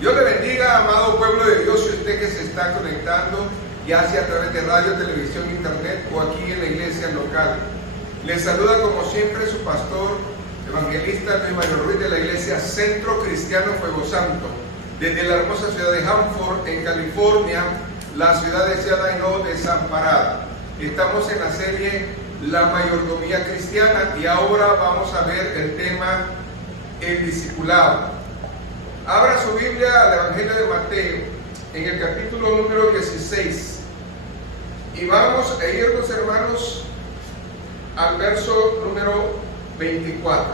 Dios le bendiga, amado pueblo de Dios, y usted que se está conectando, ya sea a través de radio, televisión, internet o aquí en la iglesia local. Les saluda como siempre su pastor, evangelista Luis Mario Ruiz, de la iglesia Centro Cristiano Fuego Santo, desde la hermosa ciudad de Hanford, en California, la ciudad deseada y no desamparada. Estamos en la serie La Mayordomía Cristiana y ahora vamos a ver el tema el discipulado. Abra su Biblia al Evangelio de Mateo, en el capítulo número 16, y vamos a irnos, hermanos, al verso número 24,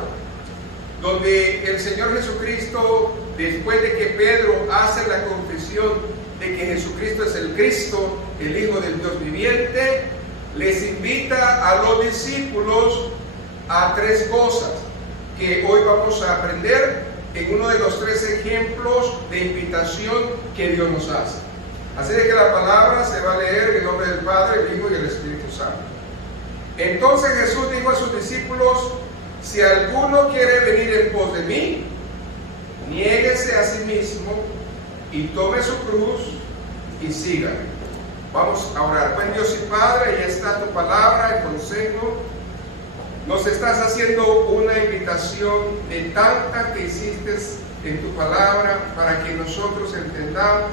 donde el Señor Jesucristo, después de que Pedro hace la confesión de que Jesucristo es el Cristo, el Hijo del Dios viviente, les invita a los discípulos a tres cosas que hoy vamos a aprender en uno de los tres ejemplos de invitación que Dios nos hace. Así de que la palabra se va a leer en el nombre del Padre, el Hijo y el Espíritu Santo. Entonces Jesús dijo a sus discípulos: si alguno quiere venir en pos de mí, niéguese a sí mismo y tome su cruz y sígame. Vamos a orar. Buen Dios y Padre, ahí está tu palabra, el consejo. Nos estás haciendo una invitación de tantas que hiciste en tu palabra para que nosotros entendamos.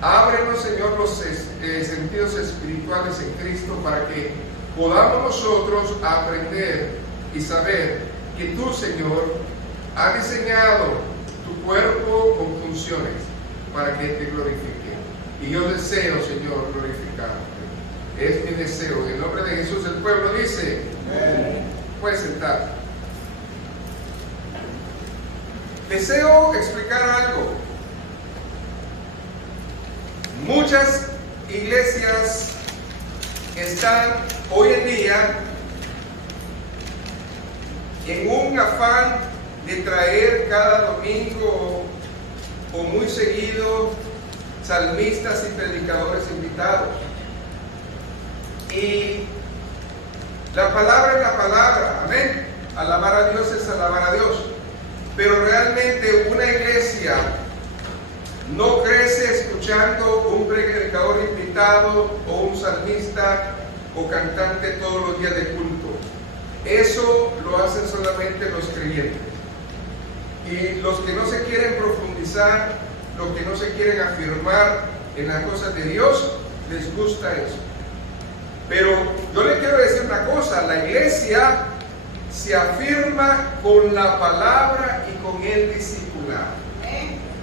Ábrenos, Señor, los sentidos espirituales en Cristo para que podamos nosotros aprender y saber que tú, Señor, has diseñado tu cuerpo con funciones para que te glorifique. Y yo deseo, Señor, glorificarte. Es mi deseo. En el nombre de Jesús, el pueblo dice: amén. Puedes sentar. Deseo explicar algo. Muchas iglesias están hoy en día en un afán de traer cada domingo o muy seguido salmistas y predicadores invitados. Y la palabra es la palabra, amén. Alabar a Dios es alabar a Dios. Pero realmente una iglesia no crece escuchando un predicador invitado o un salmista o cantante todos los días de culto. Eso lo hacen solamente los creyentes. Y los que no se quieren profundizar, los que no se quieren afirmar en las cosas de Dios, les gusta eso. Pero yo le quiero decir una cosa: la iglesia se afirma con la palabra y con el discipulado.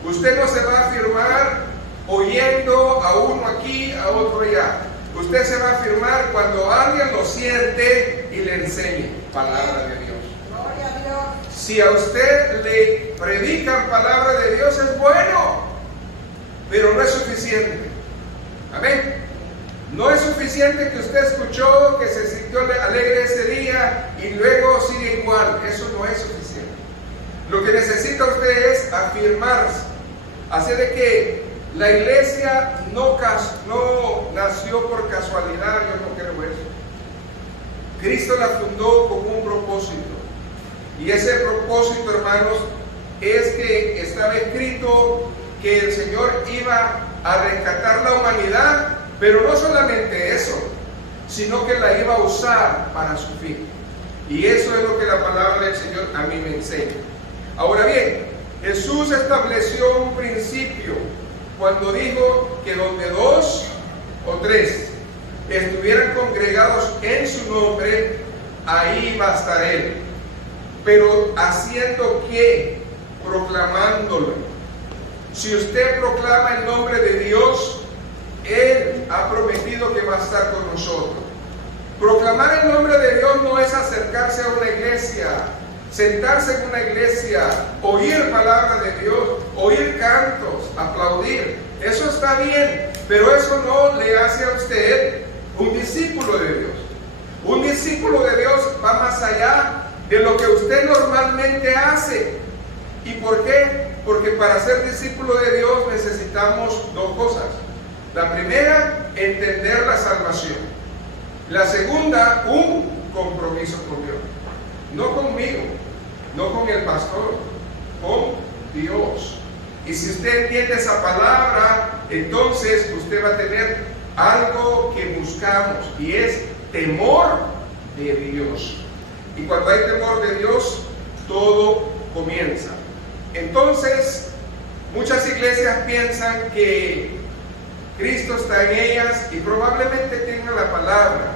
Usted no se va a afirmar oyendo a uno aquí, a otro allá. Usted se va a afirmar cuando alguien lo siente y le enseñe palabra de Dios. Gloria a Dios. Si a usted le predican palabra de Dios, es bueno, pero no es suficiente. Amén. No es suficiente que usted escuchó, que se sintió alegre ese día y luego sigue igual. Eso no es suficiente. Lo que necesita usted es afirmarse. Así de que la iglesia no nació por casualidad, yo no creo eso. Cristo la fundó con un propósito. Y ese propósito, hermanos, es que estaba escrito que el Señor iba a rescatar la humanidad. Pero no solamente eso, sino que la iba a usar para su fin. Y eso es lo que la palabra del Señor a mí me enseña. Ahora bien, Jesús estableció un principio cuando dijo que donde dos o tres estuvieran congregados en su nombre, ahí va a estar Él. Pero haciendo ¿qué? Proclamándolo. Si usted proclama el nombre de Dios, Él ha prometido que va a estar con nosotros. Proclamar el nombre de Dios no es acercarse a una iglesia, sentarse en una iglesia, oír palabra de Dios, oír cantos, aplaudir. Eso está bien, pero eso no le hace a usted un discípulo de Dios. Un discípulo de Dios va más allá de lo que usted normalmente hace. ¿Y por qué? Porque para ser discípulo de Dios necesitamos dos cosas. La primera, entender la salvación. La segunda, un compromiso con Dios. No conmigo, no con el pastor, con Dios. Y si usted entiende esa palabra, entonces usted va a tener algo que buscamos, y es temor de Dios. Y cuando hay temor de Dios, todo comienza. Entonces, muchas iglesias piensan que Cristo está en ellas y probablemente tengan la palabra.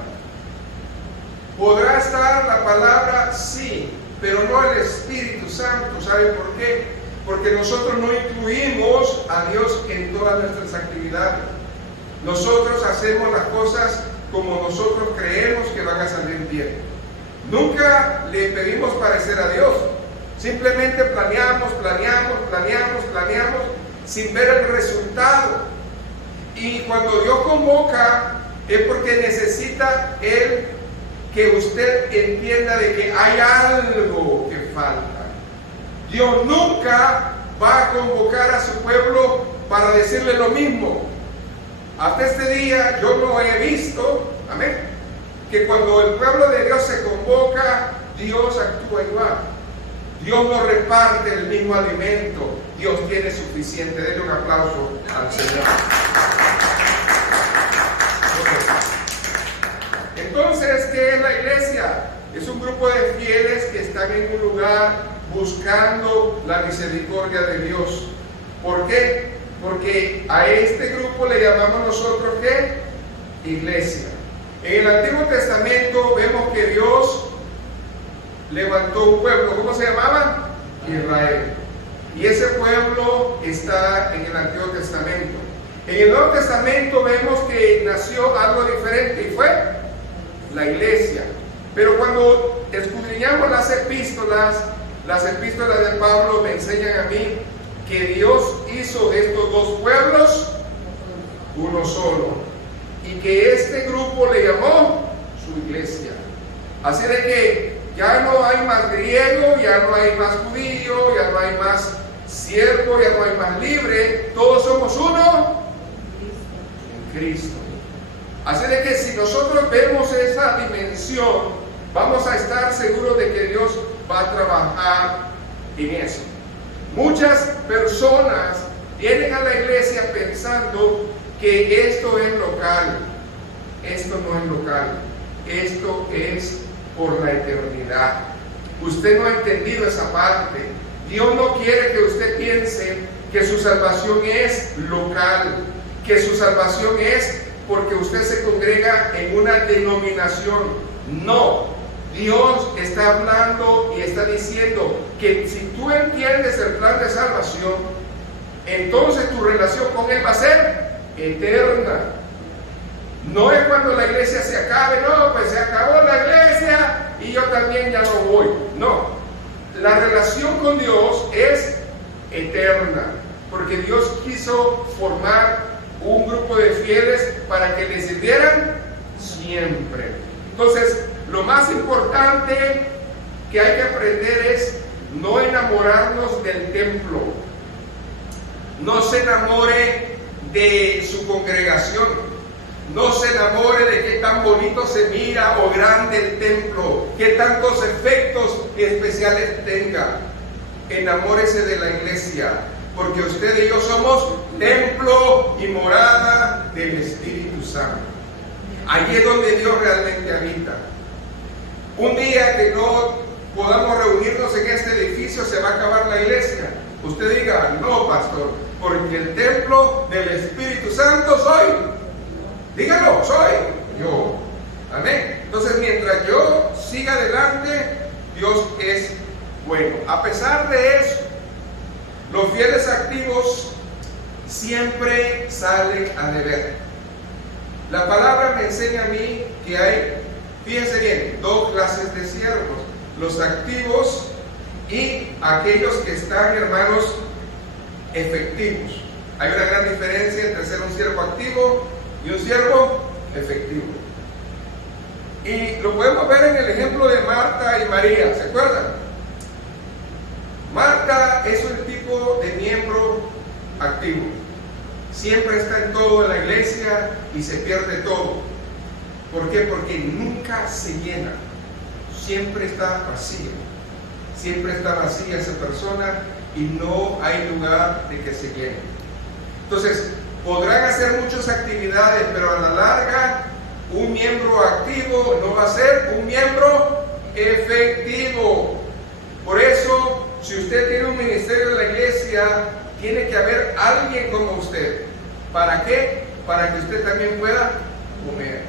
¿Podrá estar la palabra? Sí, pero no el Espíritu Santo. ¿Sabe por qué? Porque nosotros no incluimos a Dios en todas nuestras actividades. Nosotros hacemos las cosas como nosotros creemos que van a salir bien. Nunca le pedimos parecer a Dios. Simplemente planeamos sin ver el resultado. Y cuando Dios convoca, es porque necesita Él que usted entienda de que hay algo que falta. Dios nunca va a convocar a su pueblo para decirle lo mismo. Hasta este día yo no he visto, amén, que cuando el pueblo de Dios se convoca, Dios actúa igual. Dios no reparte el mismo alimento. Dios tiene suficiente. Denle un aplauso al Señor. Okay. Entonces, ¿qué es la iglesia? Es un grupo de fieles que están en un lugar buscando la misericordia de Dios. ¿Por qué? Porque a este grupo le llamamos nosotros ¿qué? Iglesia. En el Antiguo Testamento vemos que Dios levantó un pueblo. ¿Cómo se llamaba? Israel. Y ese pueblo está en el Antiguo Testamento. En el Nuevo Testamento vemos que nació algo diferente y fue la iglesia. Pero cuando escudriñamos las epístolas de Pablo me enseñan a mí que Dios hizo de estos dos pueblos uno solo, y que este grupo le llamó su iglesia. Así de que ya no hay más griego, ya no hay más judío, ya no hay más siervo, ya no hay más libre, todos somos uno en Cristo. Así de que si nosotros vemos esa dimensión, vamos a estar seguros de que Dios va a trabajar en eso. Muchas personas vienen a la iglesia pensando que esto es local. Esto no es local. Esto es por la eternidad. Usted no ha entendido esa parte. Dios no quiere que usted piense que su salvación es local, que su salvación es porque usted se congrega en una denominación. No, Dios está hablando y está diciendo que si tú entiendes el plan de salvación, entonces tu relación con Él va a ser eterna. No es cuando la iglesia se acabe, no, pues se acabó la iglesia y yo también ya no voy. No, la relación con Dios es eterna, porque Dios quiso formar un grupo de fieles para que le sirvieran siempre. Entonces, lo más importante que hay que aprender es no enamorarnos del templo. No se enamore de su congregación. No se enamore de qué tan bonito se mira o grande el templo, qué tantos efectos especiales tenga. Enamórese de la iglesia, porque usted y yo somos templo y morada del Espíritu Santo. Allí es donde Dios realmente habita. Un día que no podamos reunirnos en este edificio, se va a acabar la iglesia. Usted diga, no, pastor, porque el templo del Espíritu Santo soy. Dígalo, soy yo. Amén. Entonces, mientras yo siga adelante, Dios es bueno. A pesar de eso, los fieles activos siempre salen a deber. La palabra me enseña a mí que hay, fíjense bien, dos clases de siervos: los activos y aquellos que están, hermanos, efectivos. Hay una gran diferencia entre ser un siervo activo y un siervo efectivo. Y lo podemos ver en el ejemplo de Marta y María. ¿Se acuerdan? Marta es un tipo de miembro activo. Siempre está en todo en la iglesia y se pierde todo. ¿Por qué? Porque nunca se llena. Siempre está vacío. Siempre está vacía esa persona y no hay lugar de que se llene. Entonces, podrán hacer muchas actividades, pero a la larga, un miembro activo no va a ser un miembro efectivo. Por eso, si usted tiene un ministerio en la iglesia, tiene que haber alguien como usted. ¿Para qué? Para que usted también pueda comer.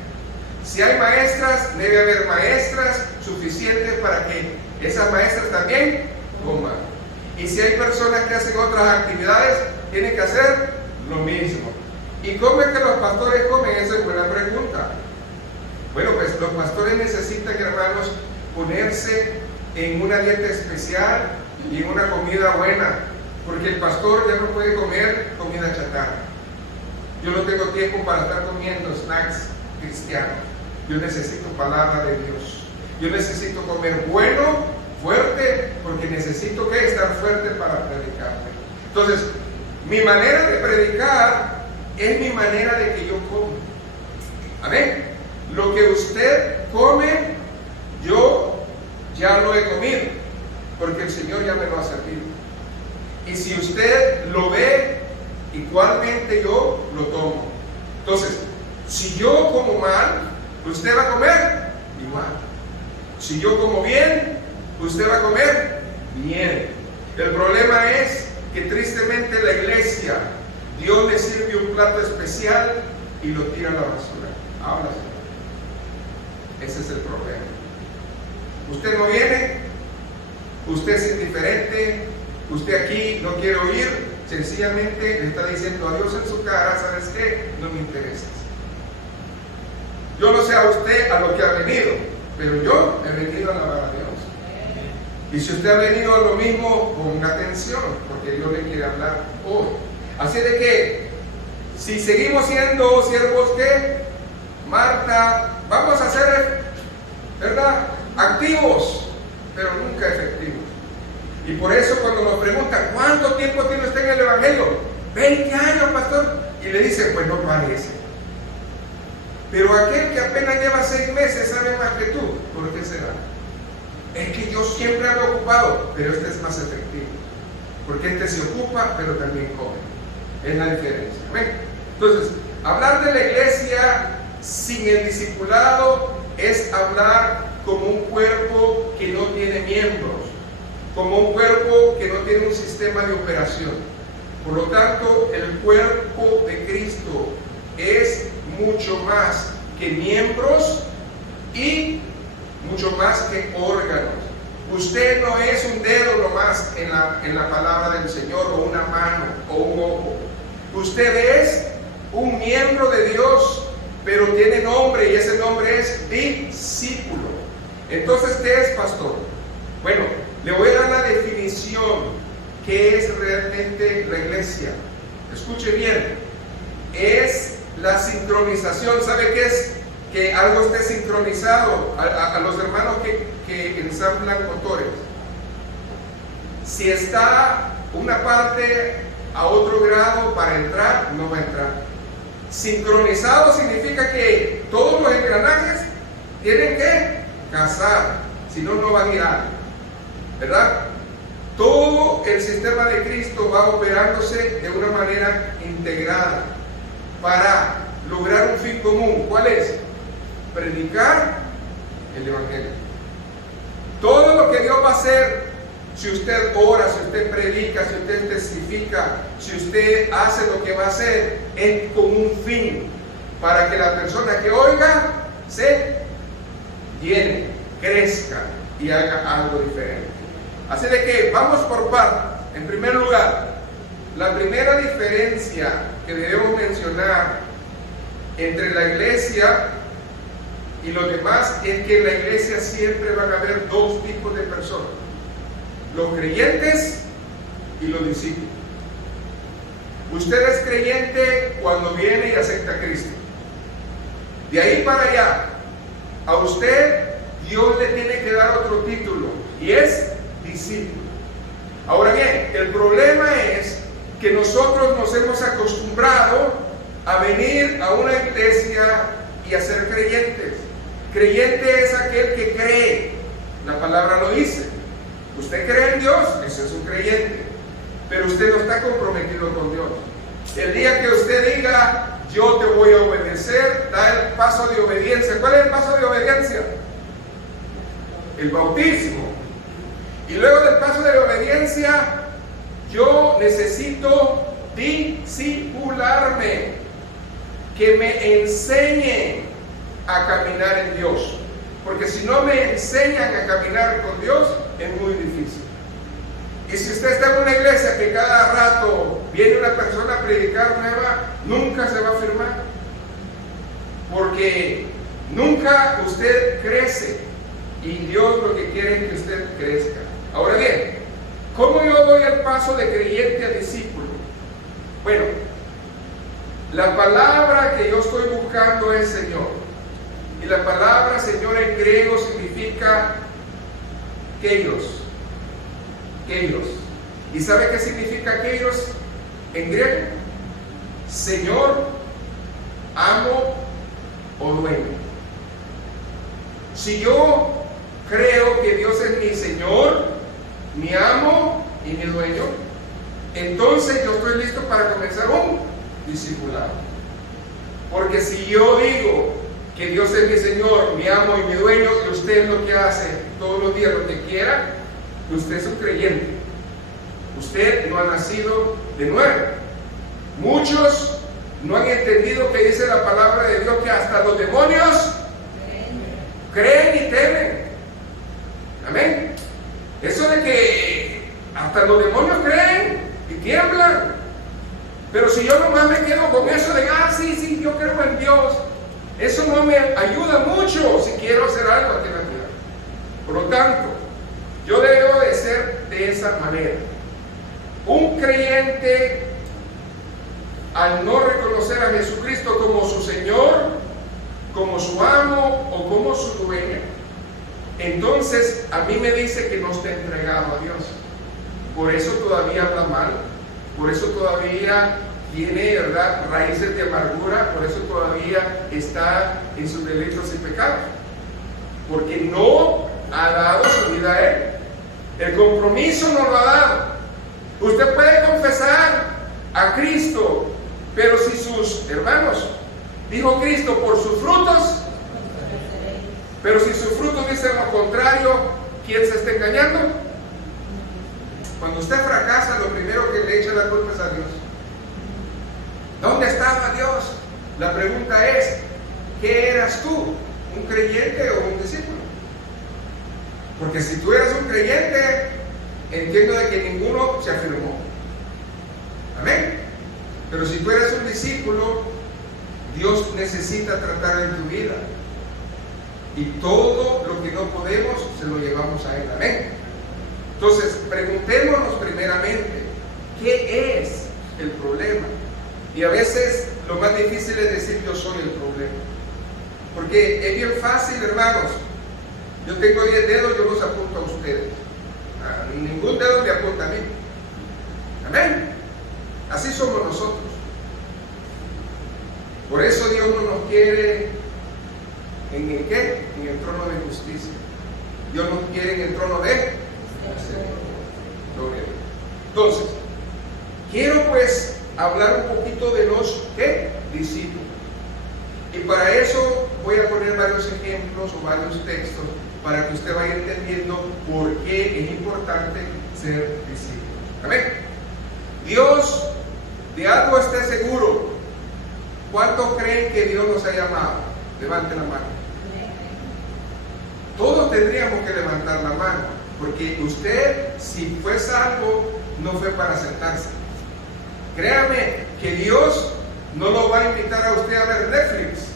Si hay maestras, debe haber maestras suficientes para que esas maestras también coman. Y si hay personas que hacen otras actividades, tienen que hacer lo mismo. ¿Y cómo es que los pastores comen? Esa es buena pregunta. Bueno, pues los pastores necesitan, hermanos, ponerse en una dieta especial y en una comida buena, porque el pastor ya no puede comer comida chatarra. Yo no tengo tiempo para estar comiendo snacks cristianos. Yo necesito palabra de Dios. Yo necesito comer bueno, fuerte, porque necesito que estar fuerte para predicar. Entonces, mi manera de predicar es mi manera de que yo como. Amén. Lo que usted come, yo ya lo he comido, porque el Señor ya me lo ha servido. Y si usted lo ve, igualmente yo lo tomo. Entonces, si yo como mal, usted va a comer igual. Si yo como bien, usted va a comer bien. El problema es que tristemente la iglesia, Dios le sirve un plato especial y lo tira a la basura. Ahora sí. Ese es el problema. Usted no viene, usted es indiferente, usted aquí no quiere oír, sencillamente le está diciendo a Dios en su cara, ¿sabes qué? No me interesa. Yo no sé a usted a lo que ha venido, pero yo he venido a alabar a Dios. Y si usted ha venido a lo mismo, ponga atención, porque Dios le quiere hablar hoy. Así de que, si seguimos siendo siervos que Marta, vamos a ser, ¿verdad?, activos, pero nunca efectivos. Y por eso cuando nos preguntan, ¿cuánto tiempo tiene usted en el Evangelio? 20 años, pastor. Y le dicen, pues no parece. Pero aquel que apenas lleva 6 meses sabe más que tú. ¿Por qué será? Es que yo siempre ando ocupado, pero este es más efectivo. Porque este se ocupa, pero también come. Es la diferencia. ¿Ven? Entonces, hablar de la iglesia sin el discipulado es hablar como un cuerpo que no tiene miembros, como un cuerpo que no tiene un sistema de operación. Por lo tanto, el cuerpo de Cristo es mucho más que miembros y mucho más que órganos. Usted no es un dedo nomás en la palabra del Señor, o una mano, o un ojo. Usted es un miembro de Dios, pero tiene nombre, y ese nombre es discípulo. Entonces, ¿qué es, pastor? Bueno, le voy a dar la definición. ¿Qué es realmente la iglesia? Escuche bien. Es la sincronización. ¿Sabe qué es? Que algo esté sincronizado. A los hermanos que ensamblan motores. Si está una parte a otro grado para entrar, no va a entrar. Sincronizado significa que todos los engranajes tienen que casar, si no, no van a girar, ¿verdad? Todo el sistema de Cristo va operándose de una manera integrada para lograr un fin común. ¿Cuál es? Predicar el Evangelio. Todo lo que Dios va a hacer, si usted ora, si usted predica, si usted testifica, si usted hace lo que va a hacer, es con un fin, para que la persona que oiga se llene, crezca y haga algo diferente. Así de que vamos por partes. En primer lugar, la primera diferencia que debemos mencionar entre la iglesia y los demás es que en la iglesia siempre van a haber 2 tipos de personas: los creyentes y los discípulos. Usted es creyente cuando viene y acepta a Cristo. De ahí para allá, a usted Dios le tiene que dar otro título, y es discípulo. Ahora bien, el problema es que nosotros nos hemos acostumbrado a venir a una iglesia y a ser creyentes. Creyente es aquel que cree. La palabra lo dice. Usted cree en Dios, ese es un creyente. pero usted no está comprometido con Dios. El día que usted diga, yo te voy a obedecer, da el paso de obediencia. ¿Cuál es el paso de obediencia? El bautismo. Y luego del paso de obediencia, yo necesito discipularme, que me enseñen a caminar en Dios. Porque si no me enseñan a caminar con Dios, es muy difícil. Y si usted está en una iglesia que cada rato viene una persona a predicar nueva, nunca se va a firmar. Porque nunca usted crece. Y Dios lo que quiere es que usted crezca. Ahora bien, ¿cómo yo doy el paso de creyente a discípulo? Bueno, la palabra que yo estoy buscando es Señor. Y la palabra Señor en griego significa keiros. Keiros. ¿Y sabe qué significa keiros en griego? Señor, amo o dueño. Si yo creo que Dios es mi Señor, mi amo y mi dueño, entonces yo estoy listo para comenzar un discipulado. Porque si yo digo que Dios es mi Señor, mi amo y mi dueño, y usted es lo que hace todos los días lo que quiera, usted es un creyente. Usted no ha nacido de nuevo. Muchos no han entendido que dice la palabra de Dios que hasta los demonios creen y temen. Amén. Eso de que hasta los demonios creen y tiemblan. Pero si yo nomás me quedo con eso de, sí, yo creo en Dios, eso no me ayuda mucho si quiero hacer algo aquí en la vida. Por lo tanto, yo debo de ser de esa manera. Un creyente, al no reconocer a Jesucristo como su Señor, como su amo o como su dueño, entonces a mí me dice que no está entregado a Dios. Por eso todavía habla mal, por eso todavía tiene, ¿verdad?, raíces de amargura, por eso todavía está en sus delitos y pecados, porque no ha dado su vida a Él. El compromiso no lo ha dado. Usted puede confesar a Cristo, pero si sus hermanos, dijo Cristo, por sus frutos, pero si sus frutos dicen lo contrario, ¿quién se está engañando? Cuando usted fracasa, lo primero que le echa la culpa es a Dios. ¿Dónde estaba Dios? La pregunta es, ¿qué eras tú? ¿Un creyente o un discípulo? Porque si tú eras un creyente, entiendo de que ninguno se afirmó. Amén. Pero si tú eres un discípulo, Dios necesita tratar en tu vida. Y todo lo que no podemos, se lo llevamos a Él. Amén. Entonces, preguntémonos primeramente, ¿qué es el problema? Y a veces lo más difícil es decir, yo soy el problema. Porque es bien fácil, hermanos. Yo tengo 10 dedos, yo los apunto a ustedes. Ningún dedo me apunta a mí. Amén. Así somos nosotros. Por eso Dios no nos quiere ¿en el qué? En el trono de justicia. Dios nos quiere en el trono de gloria. Entonces, quiero pues hablar un poquito de los ¿qué? Discípulos. Y para eso voy a poner varios ejemplos o varios textos para que usted vaya entendiendo por qué es importante ser discípulo. Amén. Dios de algo esté seguro. ¿Cuántos creen que Dios nos ha llamado? Levanten la mano. Todos tendríamos que levantar la mano, porque usted, si fue salvo, no fue para sentarse. Créame que Dios no lo va a invitar a usted a ver Netflix,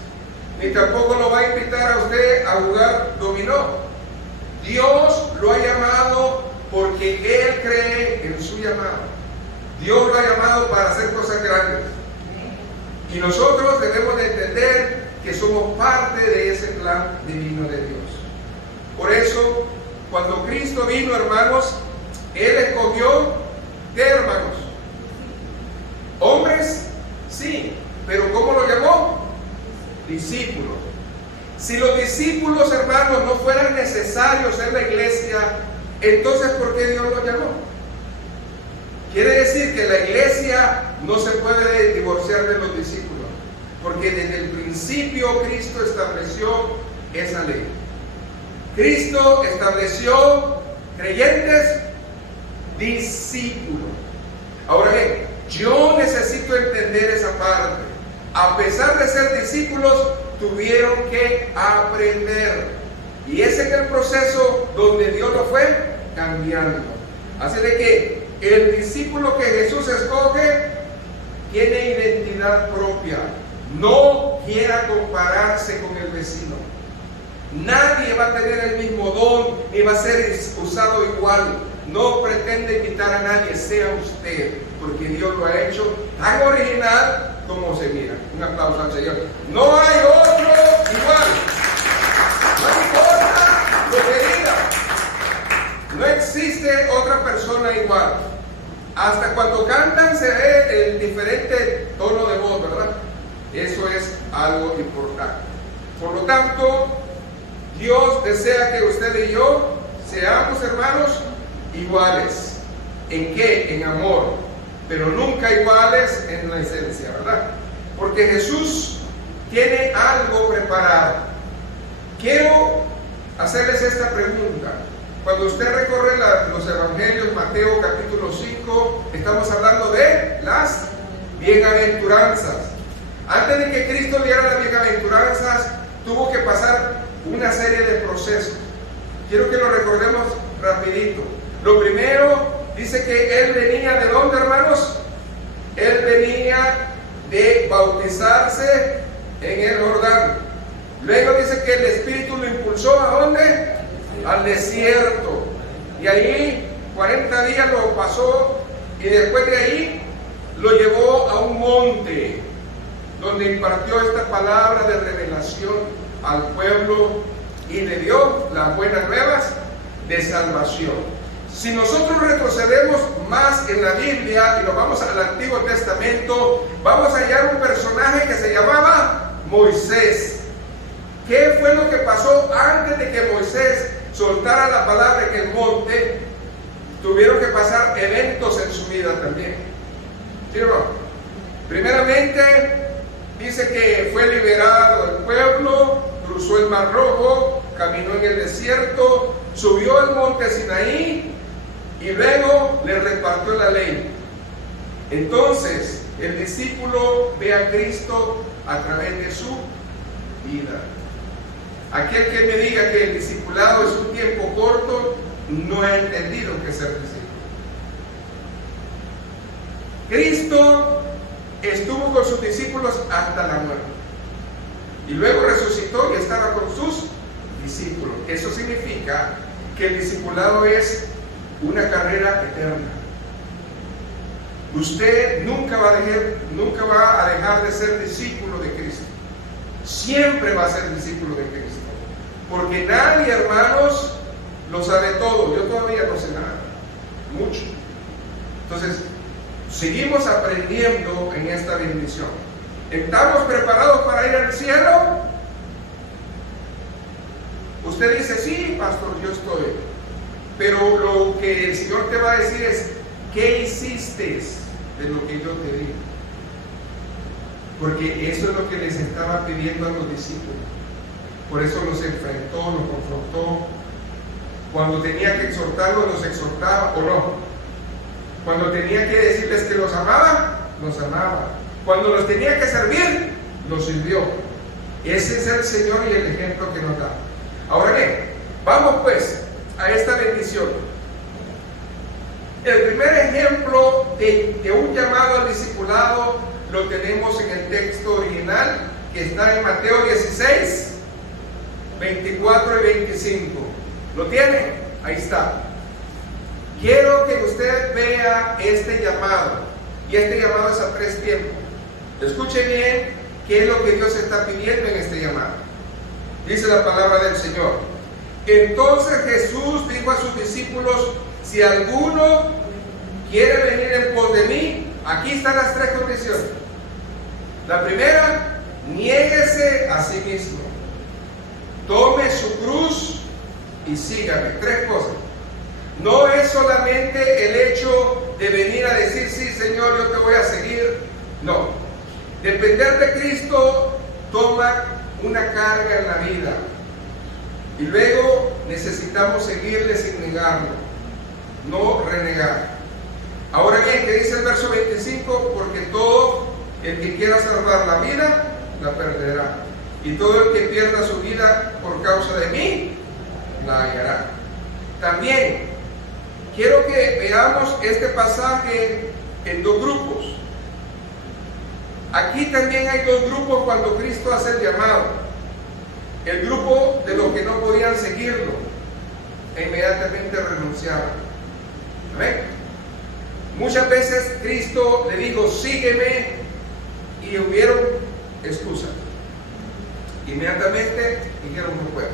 ni tampoco lo va a invitar a usted a jugar dominó. Dios lo ha llamado porque Él cree en su llamado. Dios lo ha llamado para hacer cosas grandes. Y nosotros debemos de entender que somos parte de ese plan divino de Dios. Por eso, cuando Cristo vino, hermanos, Él escogió, ¿qué, hermanos? Hombres, sí, pero ¿cómo lo llamó? Discípulos. Si los discípulos, hermanos, no fueran necesarios en la iglesia, entonces ¿por qué Dios los llamó? Quiere decir que la iglesia no se puede divorciar de los discípulos, porque desde el principio Cristo estableció esa ley. Cristo estableció creyentes, discípulos. Ahora bien, yo necesito entender esa parte. A pesar de ser discípulos, tuvieron que aprender. Y es en el proceso donde Dios lo fue cambiando. Así de que el discípulo que Jesús escoge tiene identidad propia. No quiera compararse con el vecino. Nadie va a tener el mismo don ni va a ser usado igual. No pretende imitar a nadie, sea usted, porque Dios lo ha hecho tan original como se mira. Un aplauso al Señor. No hay otro igual. No importa lo que diga. No existe otra persona igual. Hasta cuando cantan se ve el diferente tono de voz, ¿verdad? Eso es algo importante. Por lo tanto, Dios desea que usted y yo seamos, hermanos, iguales. ¿En qué? En amor. Pero nunca iguales en la esencia, ¿verdad? Porque Jesús tiene algo preparado. Quiero hacerles esta pregunta. Cuando usted recorre los evangelios, Mateo capítulo 5, estamos hablando de las bienaventuranzas. Antes de que Cristo diera las bienaventuranzas, tuvo que pasar una serie de procesos. Quiero que lo recordemos rapidito. Lo primero, dice que Él venía ¿de dónde, hermanos? Él venía de bautizarse en el Jordán. Luego dice que el Espíritu lo impulsó ¿a dónde? Al desierto. Y ahí 40 días lo pasó y después de ahí lo llevó a un monte donde impartió esta palabra de revelación al pueblo y le dio las buenas nuevas de salvación. Si nosotros retrocedemos más en la Biblia y nos vamos al Antiguo Testamento, vamos a hallar un personaje que se llamaba Moisés. ¿Qué fue lo que pasó antes de que Moisés soltara la palabra en el monte? Tuvieron que pasar eventos en su vida también. ¿Sí o no? Primeramente, dice que fue liberado el pueblo, cruzó el Mar Rojo, caminó en el desierto, subió al monte Sinaí y luego le repartió la ley. Entonces, el discípulo ve a Cristo a través de su vida. Aquel que me diga que el discipulado es un tiempo corto, no ha entendido qué es ser discípulo. Cristo estuvo con sus discípulos hasta la muerte. Y luego resucitó y estaba con sus discípulos. Eso significa que el discipulado es una carrera eterna. Usted nunca va a dejar de ser discípulo de Cristo. Siempre va a ser discípulo de Cristo. Porque nadie, hermanos, lo sabe todo. Yo todavía no sé nada. Mucho. Entonces, seguimos aprendiendo en esta bendición. ¿Estamos preparados para ir al cielo? Usted dice, sí, pastor, yo estoy. Pero lo que el Señor te va a decir es, ¿qué hiciste de lo que yo te di? Porque eso es lo que les estaba pidiendo a los discípulos. Por eso los enfrentó, los confrontó. Cuando tenía que exhortarlos, los exhortaba o no. Cuando tenía que decirles que los amaba, los amaba. Cuando los tenía que servir, los sirvió. Ese es el Señor y el ejemplo que nos da. Ahora bien, vamos pues a esta bendición. El primer ejemplo de un llamado al discipulado lo tenemos en el texto original que está en Mateo 16, 24 y 25. ¿Lo tiene? Ahí está. Quiero que usted vea este llamado. Y este llamado es a 3 tiempos. Escuche bien qué es lo que Dios está pidiendo en este llamado. Dice la palabra del Señor. Entonces Jesús dijo a sus discípulos, si alguno quiere venir en pos de mí, aquí están las 3 condiciones. La primera, niéguese a sí mismo. Tome su cruz y sígame. 3 cosas. No es solamente el hecho de venir a decir, sí, Señor, yo te voy a seguir. No. Depender de Cristo toma una carga en la vida. Y luego necesitamos seguirle sin negarlo, no renegar. Ahora bien, ¿qué dice el verso 25? Porque todo el que quiera salvar la vida, la perderá. Y todo el que pierda su vida por causa de mí, la hallará. También quiero que veamos este pasaje en dos grupos. Aquí también hay dos grupos cuando Cristo hace el llamado. El grupo de los que no podían seguirlo e inmediatamente renunciaban. ¿Amén? Muchas veces Cristo le dijo, sígueme, y hubieron excusas. Inmediatamente dijeron, no puedo.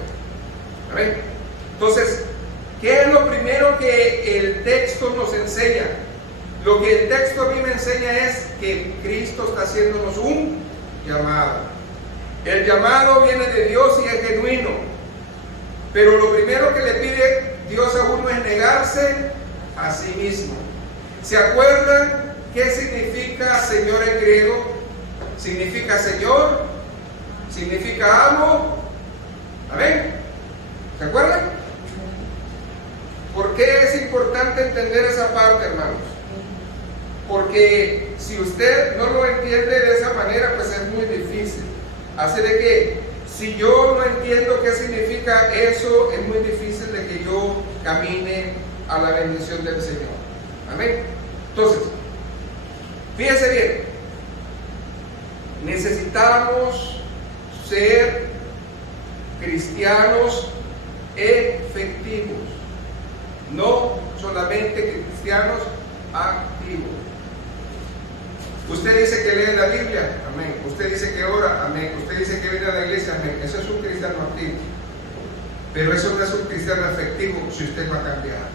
¿Amén? Entonces, ¿qué es lo primero que el texto nos enseña? Lo que el texto a mí me enseña es que Cristo está haciéndonos un llamado. El llamado viene de Dios y es genuino. Pero lo primero que le pide Dios a uno es negarse a sí mismo. ¿Se acuerdan qué significa Señor en griego? Significa Señor, significa amo. ¿Amén? ¿Se acuerdan? ¿Por qué es importante entender esa parte, hermanos? Porque si usted no lo entiende de esa manera, pues es muy difícil. Así de que, si yo no entiendo qué significa eso, es muy difícil de que yo camine a la bendición del Señor. Amén. Entonces, fíjense bien, necesitamos ser cristianos efectivos, no solamente cristianos activos. Usted dice que lee la Biblia, amén. Usted dice que ora, amén. Usted dice que viene a la iglesia, amén. Eso es un cristiano activo. Pero eso no es un cristiano efectivo si usted no ha cambiado.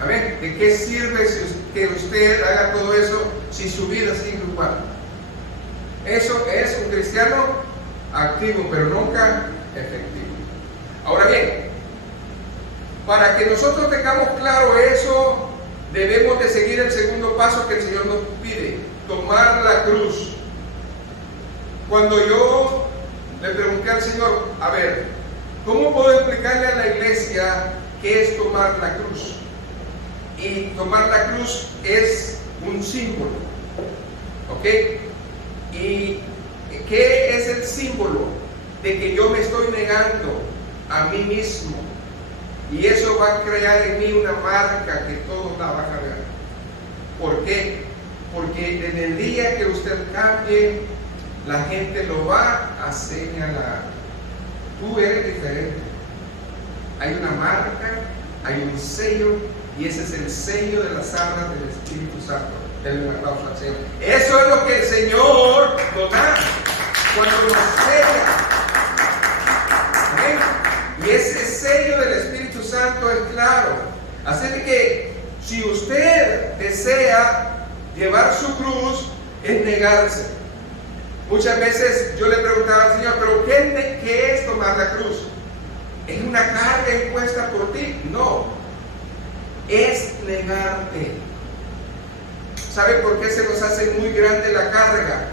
Amén. ¿De qué sirve que usted haga todo eso si su vida sigue igual? Eso es un cristiano activo, pero nunca efectivo. Ahora bien, para que nosotros tengamos claro eso, debemos de seguir el segundo paso que el Señor nos pide, tomar la cruz. Cuando yo le pregunté al Señor, a ver, ¿cómo puedo explicarle a la iglesia qué es tomar la cruz? Y tomar la cruz es un símbolo, ¿ok? ¿Y qué es el símbolo? De que yo me estoy negando a mí mismo. Y eso va a crear en mí una marca que todos la van a ver. ¿Por qué? Porque en el día que usted cambie, la gente lo va a señalar. Tú eres diferente. Hay una marca, hay un sello, y ese es el sello de las armas del Espíritu Santo. Denle un aplauso al Señor. Eso es lo que el Señor nos da cuando nos sella. ¿Amén? Y ese sello del Espíritu Santo es claro. Así que si usted desea llevar su cruz, es negarse. Muchas veces yo le preguntaba al Señor, ¿pero qué es tomar la cruz? ¿Es una carga impuesta por ti? No. Es negarte. ¿Sabe por qué se nos hace muy grande la carga?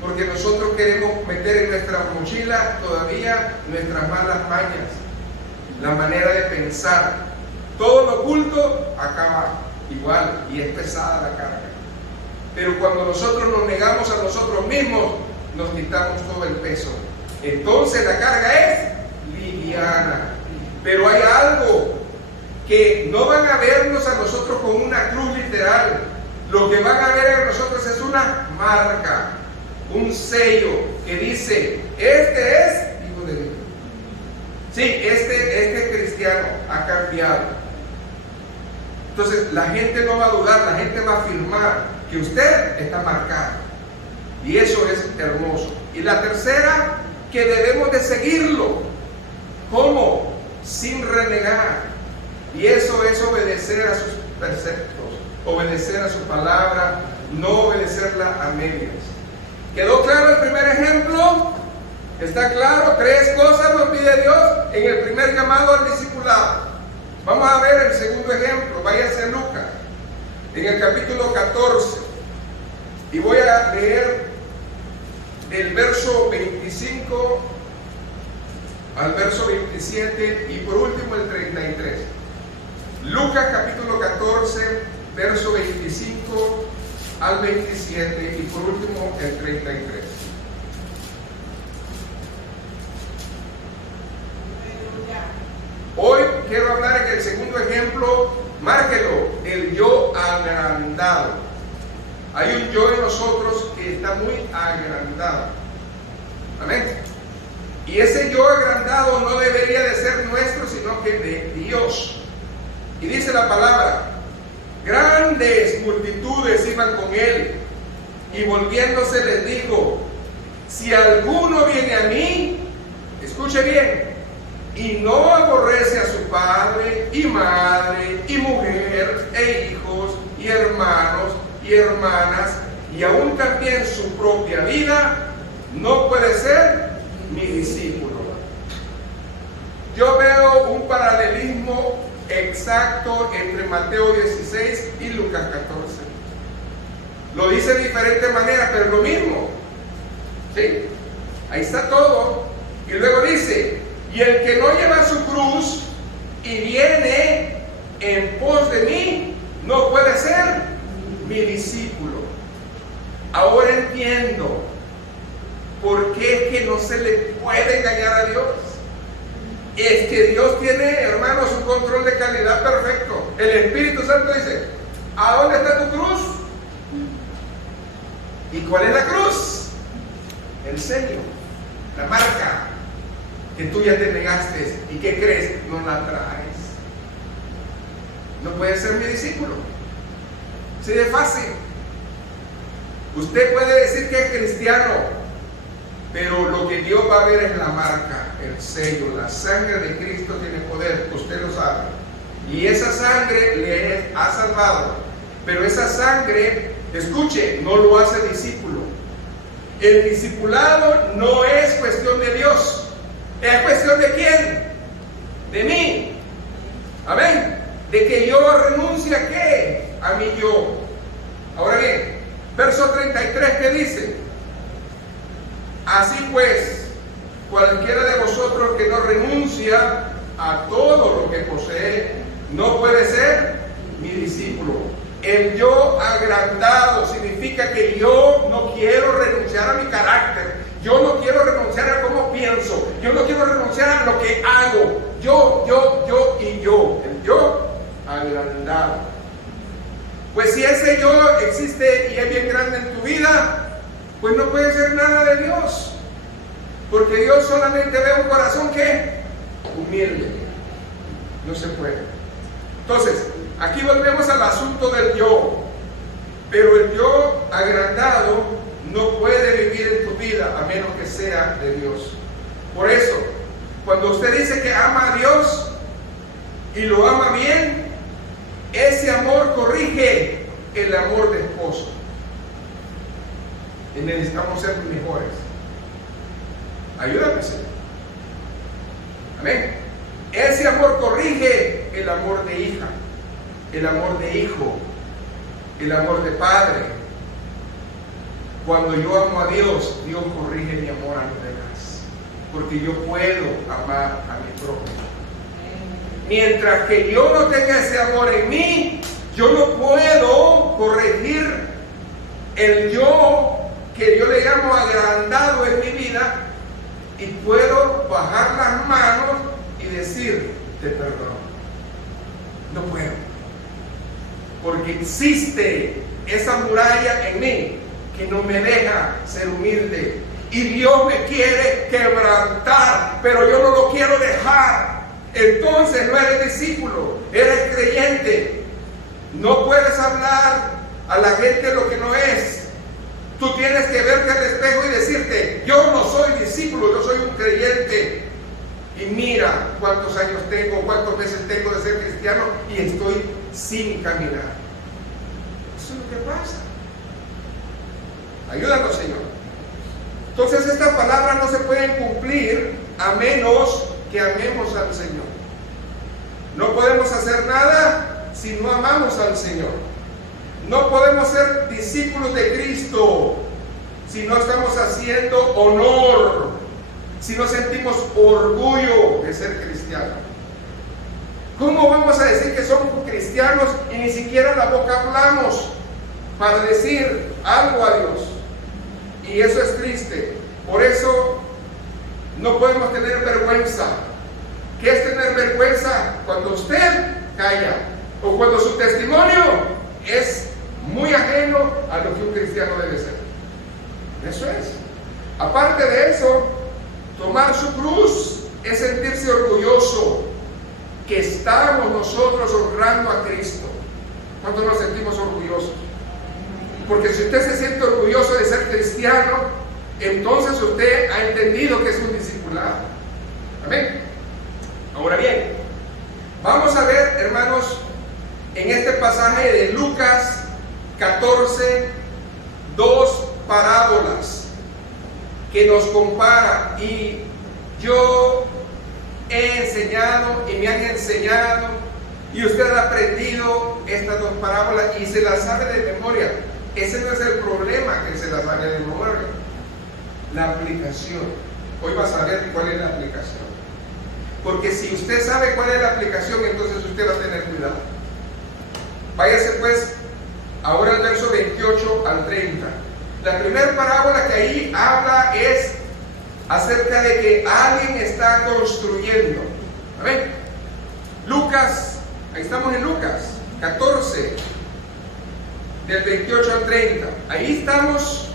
Porque nosotros queremos meter en nuestra mochila todavía nuestras malas mañas, la manera de pensar. Todo lo oculto acaba igual y es pesada la carga. Pero cuando nosotros nos negamos a nosotros mismos, nos quitamos todo el peso. Entonces la carga es liviana. Pero hay algo que no van a vernos a nosotros con una cruz literal. Lo que van a ver a nosotros es una marca, un sello que dice, este es hijo de Dios. Sí, este cristiano ha cambiado. Entonces la gente no va a dudar, la gente va a afirmar que usted está marcado. Y eso es hermoso. Y la tercera, que debemos de seguirlo. ¿Cómo? Sin renegar. Y eso es obedecer a sus preceptos, obedecer a su palabra, no obedecerla a medias. ¿Quedó claro el primer ejemplo? ¿Está claro? 3 cosas nos pide Dios en el primer llamado al discipulado. Vamos a ver el segundo ejemplo. Váyase a Lucas, en el capítulo 14. Y voy a leer el verso 25 al verso 27 y por último el 33. Lucas capítulo 14, verso 25 al 27 y por último el 33. Hoy quiero hablar en el segundo ejemplo, márquelo, el yo agrandado. Hay un yo en nosotros que está muy agrandado. Amén. Y ese yo agrandado no debería de ser nuestro, sino que de Dios. Y dice la palabra, grandes multitudes iban con él, y volviéndose les dijo, si alguno viene a mí, escuche bien, y no aborrece a su padre, y madre, y mujer, e hijos, y hermanos, y hermanas, y aún también su propia vida, no puede ser mi discípulo. Yo veo un paralelismo exacto entre Mateo 16 y Lucas 14. Lo dice de diferente manera, pero es lo mismo. ¿Sí? Ahí está todo. Y luego dice, y el que no lleva su cruz y viene en pos de mí, no puede ser mi discípulo. Ahora entiendo por qué es que no se le puede engañar a Dios. Es que Dios tiene, hermanos, un control de calidad perfecto. El Espíritu Santo dice, ¿a dónde está tu cruz? ¿Y cuál es la cruz? El sello, la marca que tú ya te negaste. ¿Y qué crees? No la traes. No puedes ser mi discípulo. Así de fácil. Usted puede decir que es cristiano, pero lo que Dios va a ver es la marca, el sello. La sangre de Cristo tiene poder, usted lo sabe. Y esa sangre le ha salvado. Pero esa sangre, escuche, no lo hace discípulo. El discipulado no es cuestión de Dios. ¿Es cuestión de quién? De mí. Amén. De que yo renuncie a qué? A mi yo. Ahora bien, verso 33, ¿qué dice? Así pues, cualquiera de vosotros que no renuncia a todo lo que posee, no puede ser mi discípulo. El yo agrandado significa que yo no quiero renunciar a mi carácter. Yo no quiero renunciar a cómo pienso. Yo no quiero renunciar a lo que hago. Yo y yo. El yo agrandado. Pues si ese yo existe y es bien grande en tu vida, pues no puede ser nada de Dios. Porque Dios solamente ve un corazón que humilde. No se puede. Entonces, aquí volvemos al asunto del yo. Pero el yo agrandado no puede vivir en tu vida a menos que sea de Dios. Por eso, cuando usted dice que ama a Dios y lo ama bien, ese amor corrige el amor de esposo. Y necesitamos ser mejores. Ayúdame, Señor. Amén. Ese amor corrige el amor de hija, el amor de hijo, el amor de padre. Cuando yo amo a Dios, Dios corrige mi amor a los demás, porque yo puedo amar a mi prójimo. Mientras que yo no tenga ese amor en mí, yo no puedo corregir el yo que yo le llamo agrandado en mi vida, y puedo bajar las manos y decir, te perdono. No puedo, porque existe esa muralla en mí que no me deja ser humilde, y Dios me quiere quebrantar, pero yo no lo quiero dejar. Entonces no eres discípulo, eres creyente. No puedes hablar a la gente lo que no es. Tú tienes que verte al espejo y decirte, yo no soy discípulo, yo soy un creyente. Y mira cuántos años tengo, cuántos meses tengo de ser cristiano y estoy sin caminar. Eso es lo que pasa. Ayúdanos, Señor. Entonces estas palabras no se pueden cumplir a menos que amemos al Señor. No podemos podemos hacer nada si no amamos al Señor. No podemos ser discípulos de Cristo si no estamos haciendo honor, si no sentimos orgullo de ser cristianos. ¿Cómo vamos a decir que somos cristianos y ni siquiera la boca hablamos para decir algo a Dios? Y eso es triste. Por eso no podemos tener vergüenza. ¿Qué es tener vergüenza? Cuando usted calla o cuando su testimonio es muy ajeno a lo que un cristiano debe ser. Eso es. Aparte de eso, tomar su cruz es sentirse orgulloso que estamos nosotros honrando a Cristo. ¿Cuántos nos sentimos orgullosos? Porque si usted se siente orgulloso de ser cristiano, entonces usted ha entendido que es un discipulado. Amén. Ahora bien, vamos a ver, hermanos, en este pasaje de Lucas 14, dos parábolas que nos compara, y yo he enseñado y me han enseñado y usted ha aprendido estas dos parábolas y se las sabe de memoria. Ese no es el problema, que se las sabe de memoria. La aplicación. Hoy vas a ver cuál es la aplicación. Porque si usted sabe cuál es la aplicación, entonces usted va a tener cuidado. Váyase pues ahora al verso 28 al 30. La primera parábola que ahí habla es acerca de que alguien está construyendo. Amén. Lucas, ahí estamos en Lucas 14, del 28 al 30. Ahí estamos,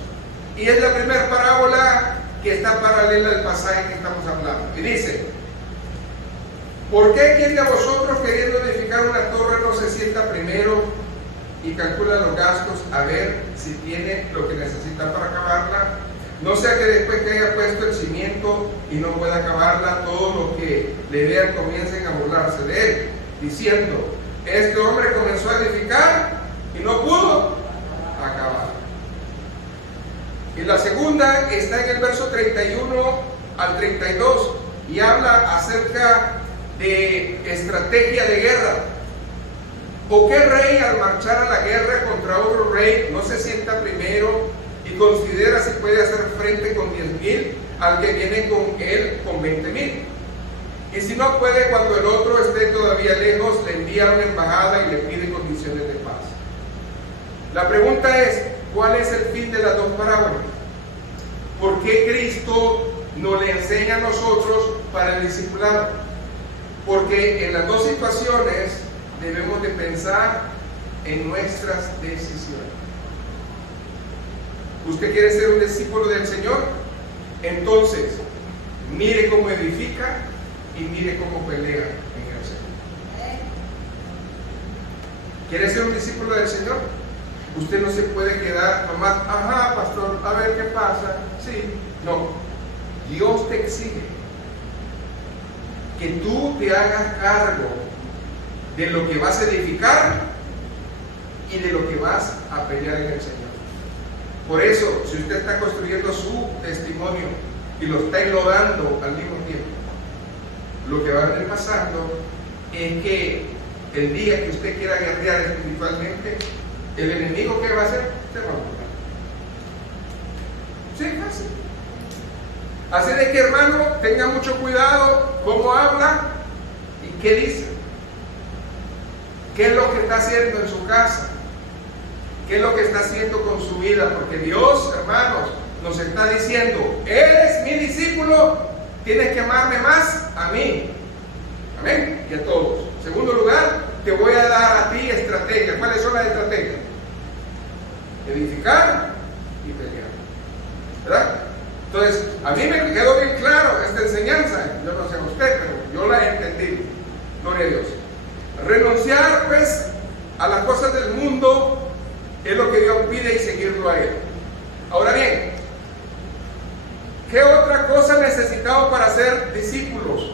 y es la primera parábola que está paralela al pasaje que estamos hablando. Y dice: ¿por qué quien de vosotros, queriendo edificar una torre, no se sienta primero y calcula los gastos a ver si tiene lo que necesita para acabarla? No sea que después que haya puesto el cimiento y no pueda acabarla, todos los que le vean comiencen a burlarse de él, diciendo: este hombre comenzó a edificar y no pudo acabar. Y la segunda está en el verso 31 al 32 y habla acerca de estrategia de guerra. ¿O qué rey, al marchar a la guerra contra otro rey, no se sienta primero y considera si puede hacer frente con 10,000 al que viene con él con 20,000? Y si no puede, cuando el otro esté todavía lejos, le envía una embajada y le pide condiciones de paz. La pregunta es: ¿cuál es el fin de las dos parábolas? ¿Por qué Cristo nos le enseña a nosotros para el discipulado? Porque en las dos situaciones debemos de pensar en nuestras decisiones. ¿Usted quiere ser un discípulo del Señor? Entonces, mire cómo edifica y mire cómo pelea en el Señor. ¿Quiere ser un discípulo del Señor? Usted no se puede quedar nomás: ajá, pastor, a ver qué pasa. Sí, no. Dios te exige que tú te hagas cargo de lo que vas a edificar y de lo que vas a pelear en el Señor. Por eso, si usted está construyendo su testimonio y lo está enlodando al mismo tiempo, lo que va a venir pasando es que el día que usted quiera guerrear espiritualmente, el enemigo, ¿qué va a hacer? Te va a burlar. Sí, fácil. Así de que, hermano, tenga mucho cuidado cómo habla y qué dice. ¿Qué es lo que está haciendo en su casa? ¿Qué es lo que está haciendo con su vida? Porque Dios, hermanos, nos está diciendo: eres mi discípulo, tienes que amarme más a mí. Amén. Y a todos. En segundo lugar, te voy a dar a ti estrategias. ¿Cuáles son las estrategias? Edificar y pelear. ¿Verdad? Entonces, a mí me quedó bien claro esta enseñanza. Yo no sé a usted, pero yo la he entendido. Gloria a Dios. Renunciar, pues, a las cosas del mundo es lo que Dios pide y seguirlo a Él. Ahora bien, ¿qué otra cosa necesitamos para ser discípulos?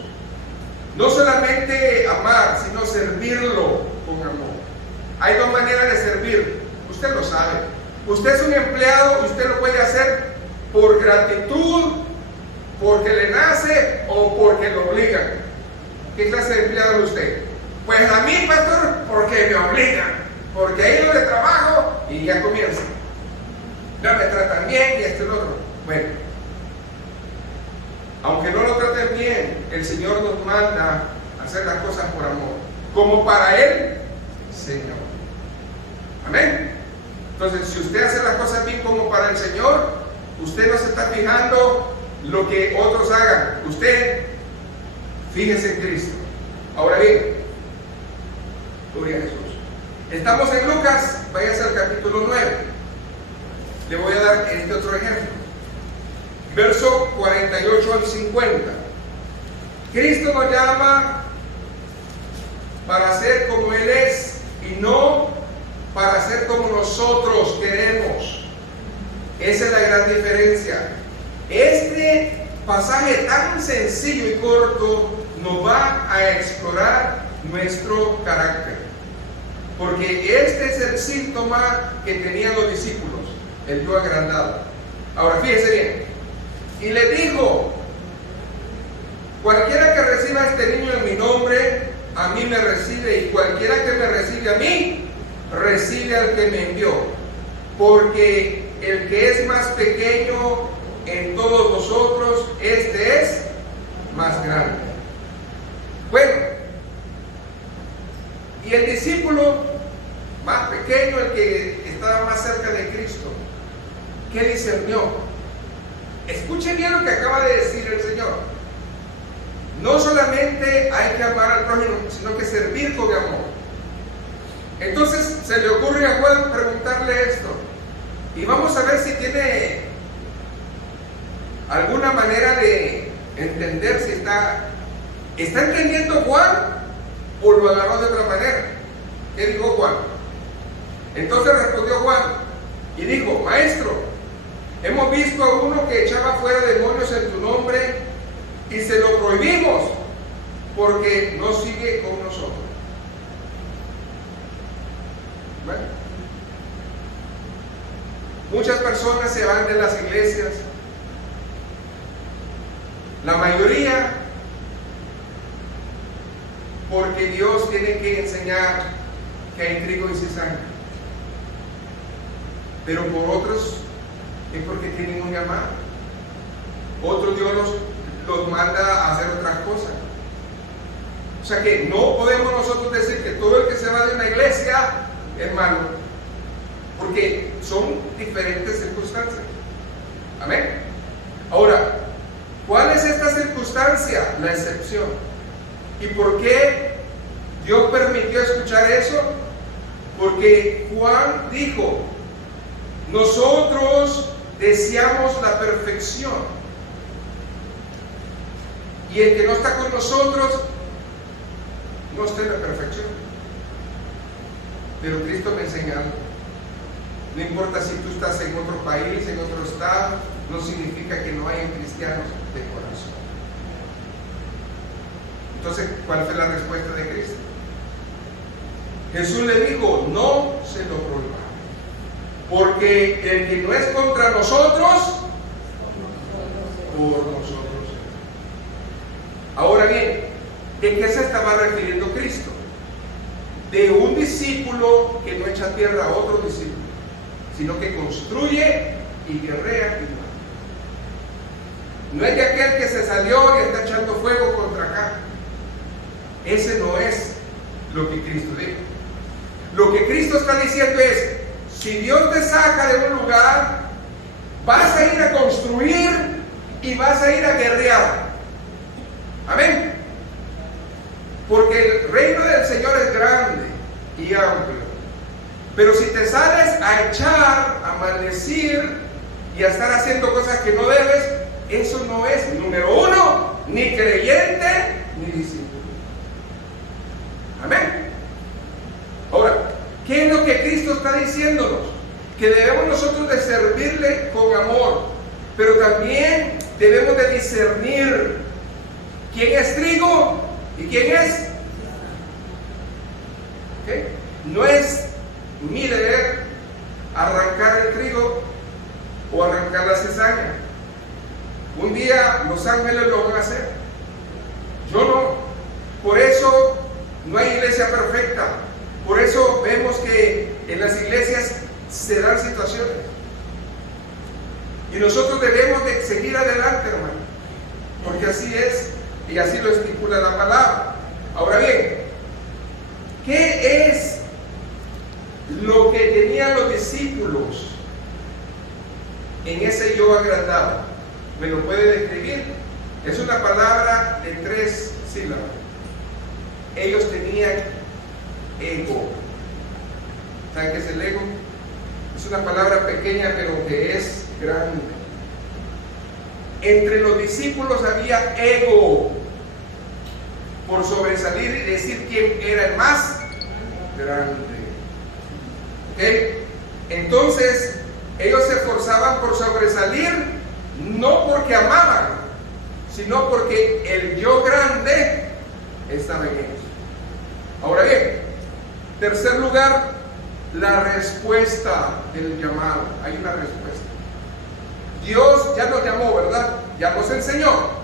No solamente amar, sino servirlo con amor. Hay dos maneras de servir. Usted lo sabe. Usted es un empleado y usted lo puede hacer por gratitud, porque le nace o porque lo obligan. ¿Qué clase de empleado es usted? Pues a mí, pastor, porque me obligan, porque ahí donde trabajo y ya comienza. Ya me tratan bien y esto y lo otro. Bueno, aunque no lo traten bien, el Señor nos manda a hacer las cosas por amor, como para Él, Señor. Amén. Entonces, si usted hace las cosas bien como para el Señor, usted no se está fijando lo que otros hagan. Usted, fíjese en Cristo. Ahora bien, gloria a Jesús. Estamos en Lucas, váyase al capítulo 9. Le voy a dar este otro ejemplo. Verso 48 al 50. Cristo nos llama para ser como Él es y no para ser como nosotros queremos. Esa es la gran diferencia. Este pasaje tan sencillo y corto nos va a explorar nuestro carácter, porque este es el síntoma que tenían los discípulos, el yo agrandado. Ahora fíjese bien, y le dijo: cualquiera que reciba a este niño en mi nombre, a mí me recibe, y cualquiera que me recibe a mí, recibe al que me envió, porque el que es más pequeño en todos nosotros, este es más grande. Bueno, y el discípulo más pequeño, el que estaba más cerca de Cristo, ¿qué discernió? Escuche bien lo que acaba de decir el Señor. No solamente hay que amar al prójimo, sino que servir con amor. Entonces se le ocurre a Juan preguntarle esto, y vamos a ver si tiene alguna manera de entender si está entendiendo Juan o lo agarró de otra manera. ¿Qué dijo Juan? Entonces respondió Juan y dijo: Maestro, hemos visto a uno que echaba fuera demonios en tu nombre y se lo prohibimos porque no sigue con nosotros. Bueno, muchas personas se van de las iglesias, la mayoría porque Dios tiene que enseñar que hay trigo y cizaña, pero por otros es porque tienen un llamado. Otros Dios los manda a hacer otras cosas. O sea que no podemos nosotros decir que todo el que se va de una iglesia es malo, porque son diferentes circunstancias. Amén. Ahora, ¿cuál es esta circunstancia? La excepción. ¿Y por qué Dios permitió escuchar eso? Porque Juan dijo: nosotros deseamos la perfección, y el que no está con nosotros no está en la perfección. Pero Cristo me enseña algo. No importa si tú estás en otro país, en otro estado, no significa que no hayan cristianos de corazón. Entonces, ¿cuál fue la respuesta de Cristo? Jesús le dijo: no se lo prohíba, porque el que no es contra nosotros, por nosotros. Ahora bien, ¿de qué se estaba refiriendo Cristo? De un discípulo que no echa tierra a otro discípulo, sino que construye y guerrea igual. No es de aquel que se salió y está echando fuego contra acá. Ese no es lo que Cristo dijo. Lo que Cristo está diciendo es: si Dios te saca de un lugar, vas a ir a construir y vas a ir a guerrear. Amén. Porque el reino del Señor es grande y amplio. Pero si te sales a echar, a maldecir y a estar haciendo cosas que no debes, eso no es, número uno, ni creyente ni discípulo. Amén. Ahora, ¿qué es lo que Cristo está diciéndonos? Que debemos nosotros de servirle con amor, pero también debemos de discernir quién es trigo y quién es. ¿Okay? No es mi deber arrancar el trigo o arrancar la cizaña. Un día los ángeles lo van a hacer, yo no. Por eso No hay iglesia perfecta. Por eso vemos que en las iglesias se dan situaciones. Y nosotros debemos de seguir adelante, hermano. Porque así es y así lo estipula la palabra. Ahora bien, ¿qué es lo que tenían los discípulos en ese yo agrandado? ¿Me lo puede describir? Es una palabra de 3 sílabas. Ellos tenían ego. ¿Saben qué es el ego? Es una palabra pequeña pero que es grande. Entre los discípulos había ego por sobresalir y decir quién era el más grande. ¿Okay? Entonces ellos se esforzaban por sobresalir, no porque amaban, sino porque el yo grande estaba en ellos. Ahora bien, tercer lugar, la respuesta del llamado. Hay una respuesta. Dios ya nos llamó, ¿verdad? Ya nos enseñó.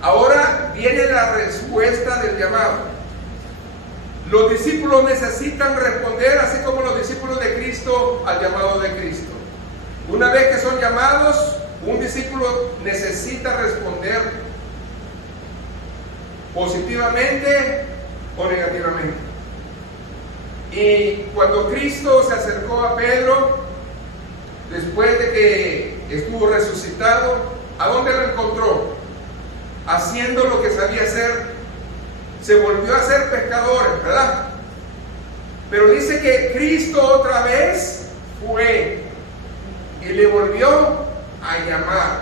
Ahora viene la respuesta del llamado. Los discípulos necesitan responder, así como los discípulos de Cristo, al llamado de Cristo. Una vez que son llamados, un discípulo necesita responder positivamente o negativamente. Y cuando Cristo se acercó a Pedro, después de que estuvo resucitado, ¿a dónde lo encontró? Haciendo lo que sabía hacer. Se volvió a ser pescador, ¿verdad? Pero dice que Cristo otra vez fue y le volvió a llamar.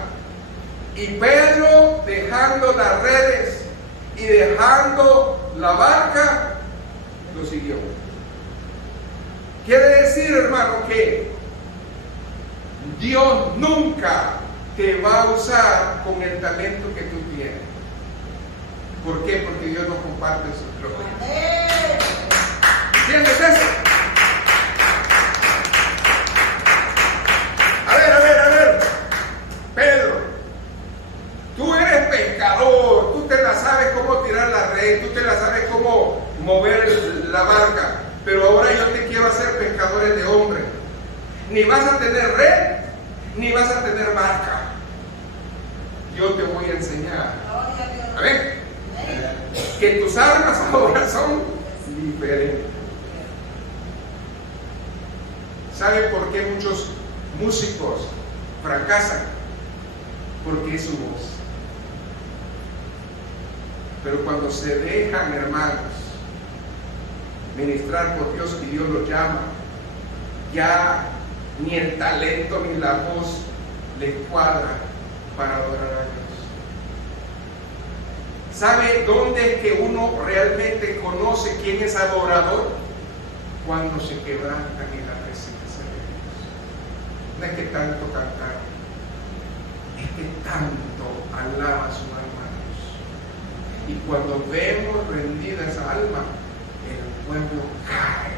Y Pedro, dejando las redes y dejando la barca, lo siguió. Quiere decir, hermano, que Dios nunca te va a usar con el talento que tú tienes. ¿Por qué? Porque Dios no comparte su gloria. ¿Entiendes eso? A ver, Pedro, tú eres pescador, tú te la sabes cómo tirar la red, tú te la sabes cómo mover la barca, pero ahora yo te quiero hacer pescadores de hombres. Ni vas a tener red, ni vas a tener barca. Yo te voy a enseñar. A ver, que tus armas ahora son diferentes. ¿Sabe por qué muchos músicos fracasan? Porque es su voz. Pero cuando se dejan, hermanos, ministrar por Dios y Dios los llama, ya ni el talento ni la voz les cuadra para adorar a Dios. ¿Sabe dónde es que uno realmente conoce quién es adorador? Cuando se quebrantan en la presencia de Dios. No es que tanto cantar, es que tanto alaba su alma a Dios. Y cuando vemos rendida esa alma, el pueblo cae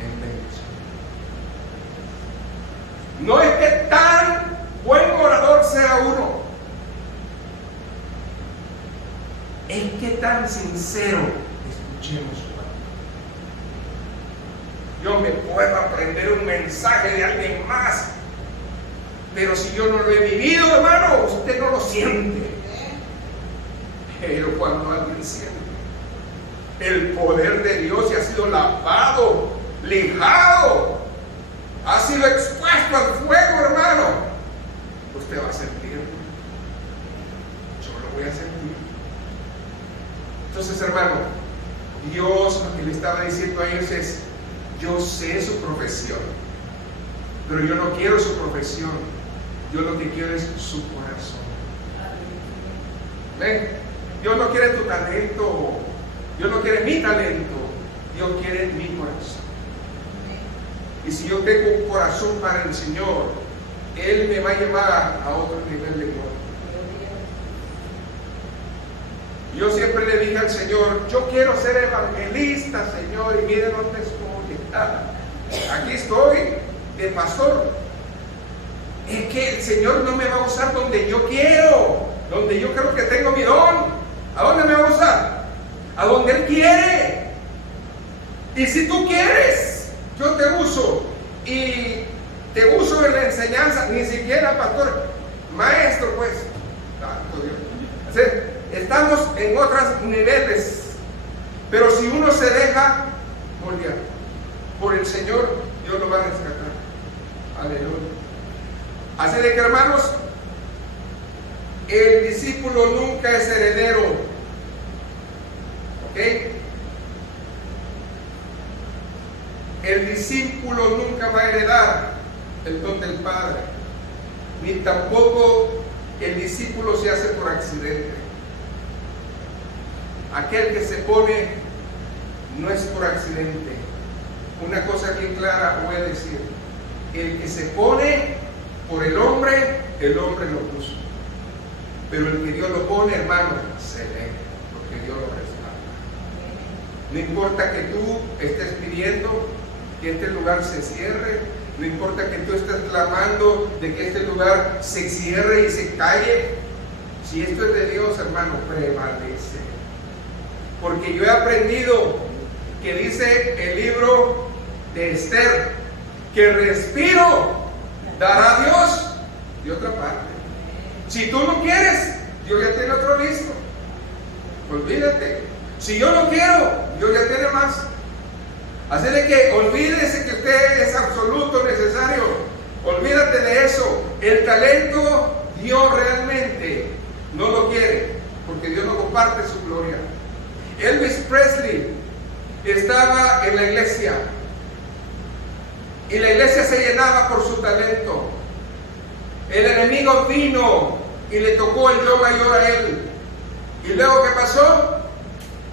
en bendición. No es que tan buen orador sea uno, es que tan sincero escuchemos su palabra. Yo me puedo aprender un mensaje de alguien más, pero si yo no lo he vivido, hermano, usted no lo siente. Pero cuando alguien siente el poder de Dios y ha sido lavado, lijado, ha sido expuesto al fuego, hermano, usted va a sentir. Yo lo voy a sentir. Entonces, hermano, Dios lo que le estaba diciendo a ellos es: yo sé su profesión, pero yo no quiero su profesión, yo lo que quiero es su corazón. ¿Ven? Dios no quiere tu talento, Dios no quiere mi talento, Dios quiere mi corazón. Y si yo tengo un corazón para el Señor, Él me va a llevar a otro nivel de gloria. Yo siempre le dije al Señor: yo quiero ser evangelista, Señor, y mire dónde estoy. Aquí estoy de pastor. Es que el Señor no me va a usar donde yo quiero, donde yo creo que tengo mi don. ¿A dónde me va a usar? A donde Él quiere. Y si tú quieres, yo te uso. Y te uso en la enseñanza, ni siquiera pastor, maestro, pues. Tanto Dios. O sea, estamos en otros niveles. Pero si uno se deja moldear por el Señor, Dios lo va a rescatar. Aleluya. Así de que, hermanos, el discípulo nunca es heredero. ¿Ok? El discípulo nunca va a heredar el don del Padre, ni tampoco el discípulo se hace por accidente. Aquel que se pone no es por accidente. Una cosa bien clara voy a decir: el que se pone por el hombre lo puso. Pero el que Dios lo pone, hermano, se ve, porque Dios lo respalda. No importa que tú estés pidiendo que este lugar se cierre, no importa que tú estés clamando de que este lugar se cierre y se calle. Si esto es de Dios, hermano, prevalece. Porque yo he aprendido que dice el libro de Esther que respiro dará Dios de otra parte. Si tú no quieres, Dios ya tiene otro listo. Olvídate. Si yo no quiero, Dios ya tiene más. Así de que olvídese que usted es absoluto necesario. Olvídate de eso. El talento Dios realmente no lo quiere, porque Dios no comparte su gloria. Elvis Presley estaba en la iglesia y la iglesia se llenaba por su talento. El enemigo vino y le tocó el yo mayor a él. Y luego, ¿qué pasó?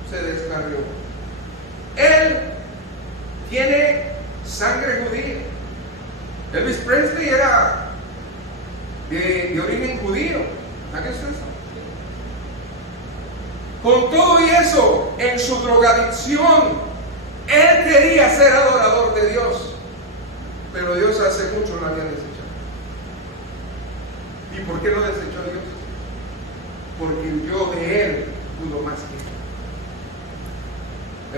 Se descarrió. Él tiene sangre judía. Elvis Presley era de origen judío. ¿Sabes eso? Con todo y eso, en su drogadicción, él quería ser adorador de Dios. Pero Dios hace mucho lo había desechado. ¿Y por qué lo desechó Dios? Porque el yo de él pudo más que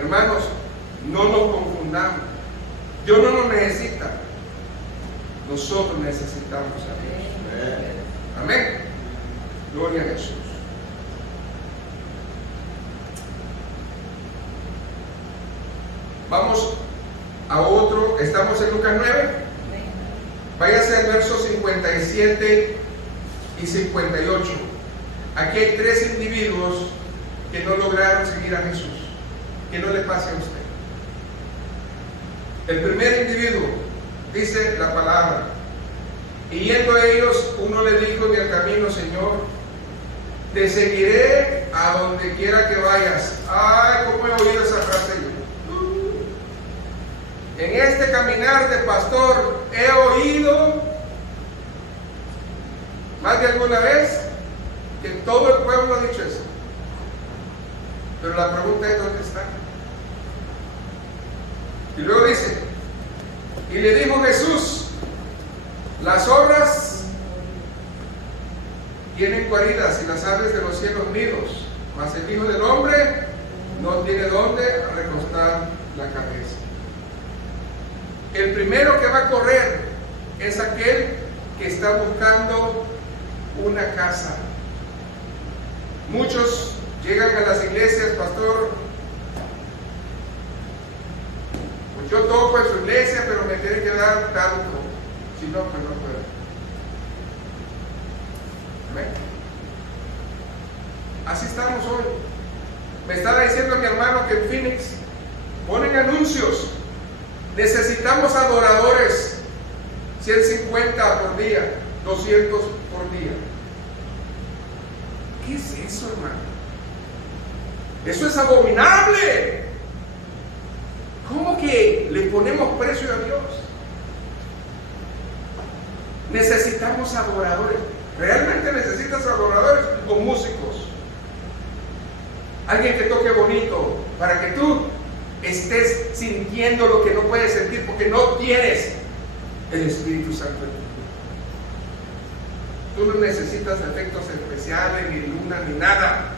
él. Hermanos, no nos confundamos. Dios no nos necesita. Nosotros necesitamos a Dios. Amén. Gloria a Jesús. Vamos a otro. Estamos en Lucas 9. Váyase al verso 57 y 58. Aquí hay tres individuos que no lograron seguir a Jesús. Que no le pase a usted. El primer individuo, dice la palabra: y yendo a ellos, uno le dijo en el camino: Señor, te seguiré a donde quiera que vayas. Ay, cómo he oído esa frase yo. En este caminar de pastor he oído más de alguna vez que todo el pueblo ha dicho eso. Pero la pregunta es: ¿dónde está? Y luego dice: y le dijo Jesús: las zorras tienen guaridas y las aves de los cielos nidos, mas el Hijo del Hombre no tiene dónde recostar la cabeza. El primero que va a correr es aquel que está buscando una casa. Muchos llegan a las iglesias: pastor, pues yo toco en su iglesia, pero me tiene que dar tanto, si no, pues no puedo. ¿Amén? Así estamos hoy. Me estaba diciendo mi hermano que en Phoenix ponen anuncios: necesitamos adoradores, 150 por día, 200 por día. ¿Qué es eso, hermano? Eso es abominable. ¿Cómo que le ponemos precio a Dios? Necesitamos adoradores. ¿Realmente necesitas adoradores o músicos? Alguien que toque bonito para que tú estés sintiendo lo que no puedes sentir porque no tienes el Espíritu Santo en ti. Tú no necesitas efectos especiales, ni luna, ni nada.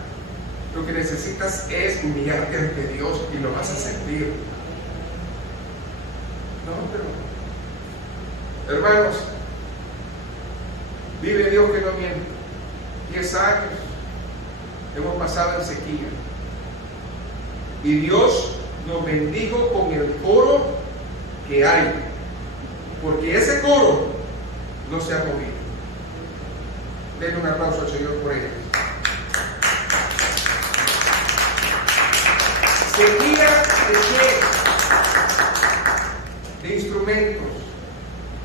Lo que necesitas es humillarte ante Dios y lo vas a sentir. No, pero hermanos, vive Dios que no miente. 10 años hemos pasado en sequía y Dios nos bendijo con el coro que hay, porque ese coro no se ha movido. Denle un aplauso al Señor por ello. Sequía de qué? De instrumentos.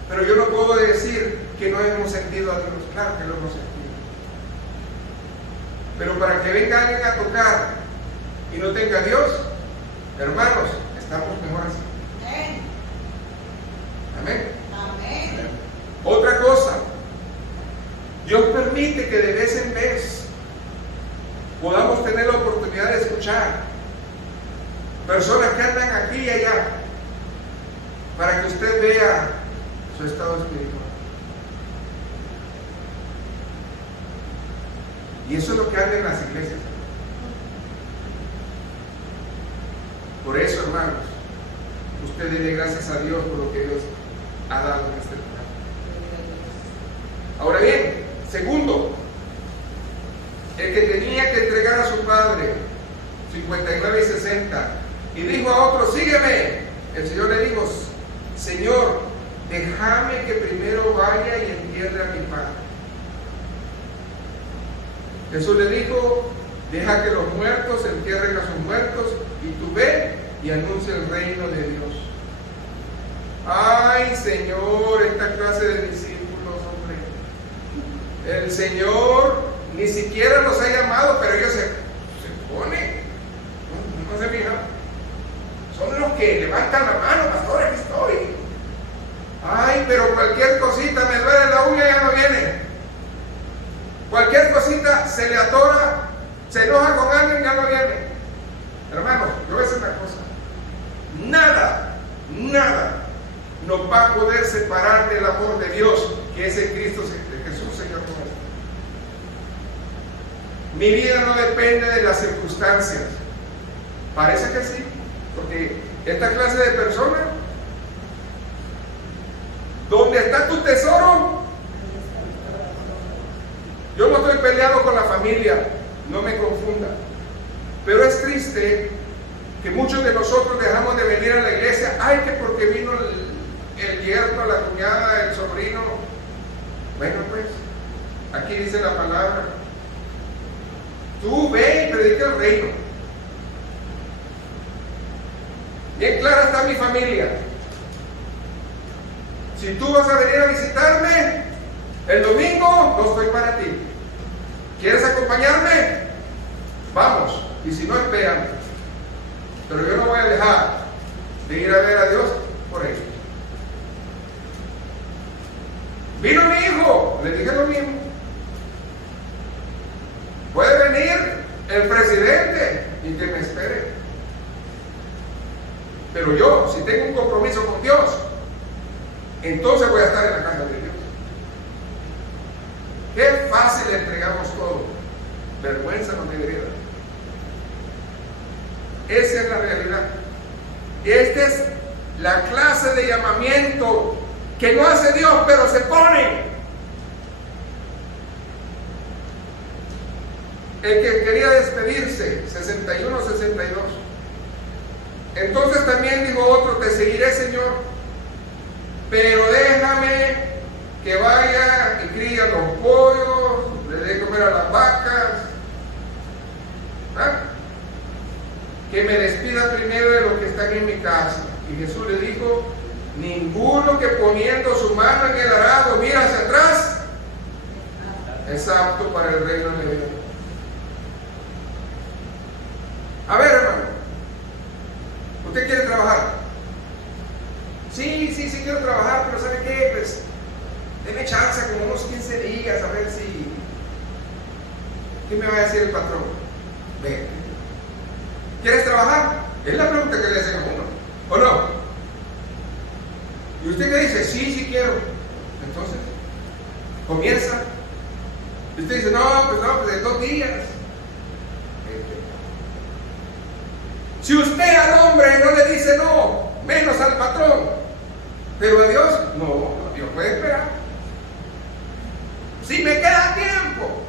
Pero yo no puedo decir que no hemos sentido a Dios. Claro que lo hemos sentido. Pero para que venga alguien a tocar y no tenga a Dios, hermanos, estamos mejor así. Amén. Amén. Otra cosa, Dios permite que de vez en vez podamos tener la oportunidad de escuchar personas que andan aquí y allá, para que usted vea su estado espiritual. Y eso es lo que anda en las iglesias. Por eso, hermanos, usted dé gracias a Dios por lo que Dios ha dado en este lugar. Ahora bien, segundo, el que tenía que entregar a su padre 59 y 60 y dijo a otro, sígueme. El Señor le dijo, Señor, déjame que primero vaya y entierre a mi padre. Jesús le dijo, deja que los muertos entierren a sus muertos y tú ve y anuncia el reino de Dios. Ay, Señor, esta clase de discípulos, hombre. El Señor ni siquiera los ha llamado, pero ellos se ponen. No se fijan. Son los que levantan la mano, pastor, aquí estoy. Ay, pero cualquier cosita, me duele la uña, ya no viene. Cualquier cosita se le atora, se enoja con alguien, ya no viene. Hermanos, yo voy a decir una cosa. Nada nos va a poder separar del amor de Dios, que es en Cristo Jesús, Señor nuestro. Mi vida no depende de las circunstancias. Parece que sí, porque esta clase de personas, ¿dónde está tu tesoro? Yo no estoy peleado con la familia, no me confunda. Pero es triste que muchos de nosotros dejamos de venir a la iglesia. Ay, que porque vino el yerno, la cuñada, el sobrino. Bueno, pues, aquí dice la palabra. Tú ve y predica el reino. Bien clara está mi familia. Si tú vas a venir a visitarme el domingo, no estoy para ti. ¿Quieres acompañarme? Vamos. Y si no, espérame. Pero yo no voy a dejar de ir a ver a Dios por ellos. Vino mi hijo, le dije lo mismo. Puede venir el presidente y que me espere. Pero yo, si tengo un compromiso con Dios, entonces voy a estar en la casa de Dios. Qué fácil entregamos todo. Vergüenza nos debería dar. Esa es la realidad. Esta es la clase de llamamiento que no hace Dios, pero se pone. El que quería despedirse, 61, 62. Entonces también dijo otro, te seguiré, Señor, pero déjame que vaya y críe a los pollos, le dé comer a las vacas. ¿Ah? Que me despida primero de los que están en mi casa. Y Jesús le dijo, ninguno que poniendo su mano en el arado mira hacia atrás es apto para el reino de Dios. A ver, hermano, ¿usted quiere trabajar? Sí, quiero trabajar, pero ¿sabe qué? Pues, deme chance como unos 15 días, a ver si... ¿Qué me va a decir el patrón? Ven. ¿Quieres trabajar? Es la pregunta que le hacen a uno, ¿o no? Y usted que dice, sí quiero. Entonces, comienza. Y usted dice, no, pues en 2 días. Si usted al hombre no le dice no, menos al patrón, Sí, me queda tiempo.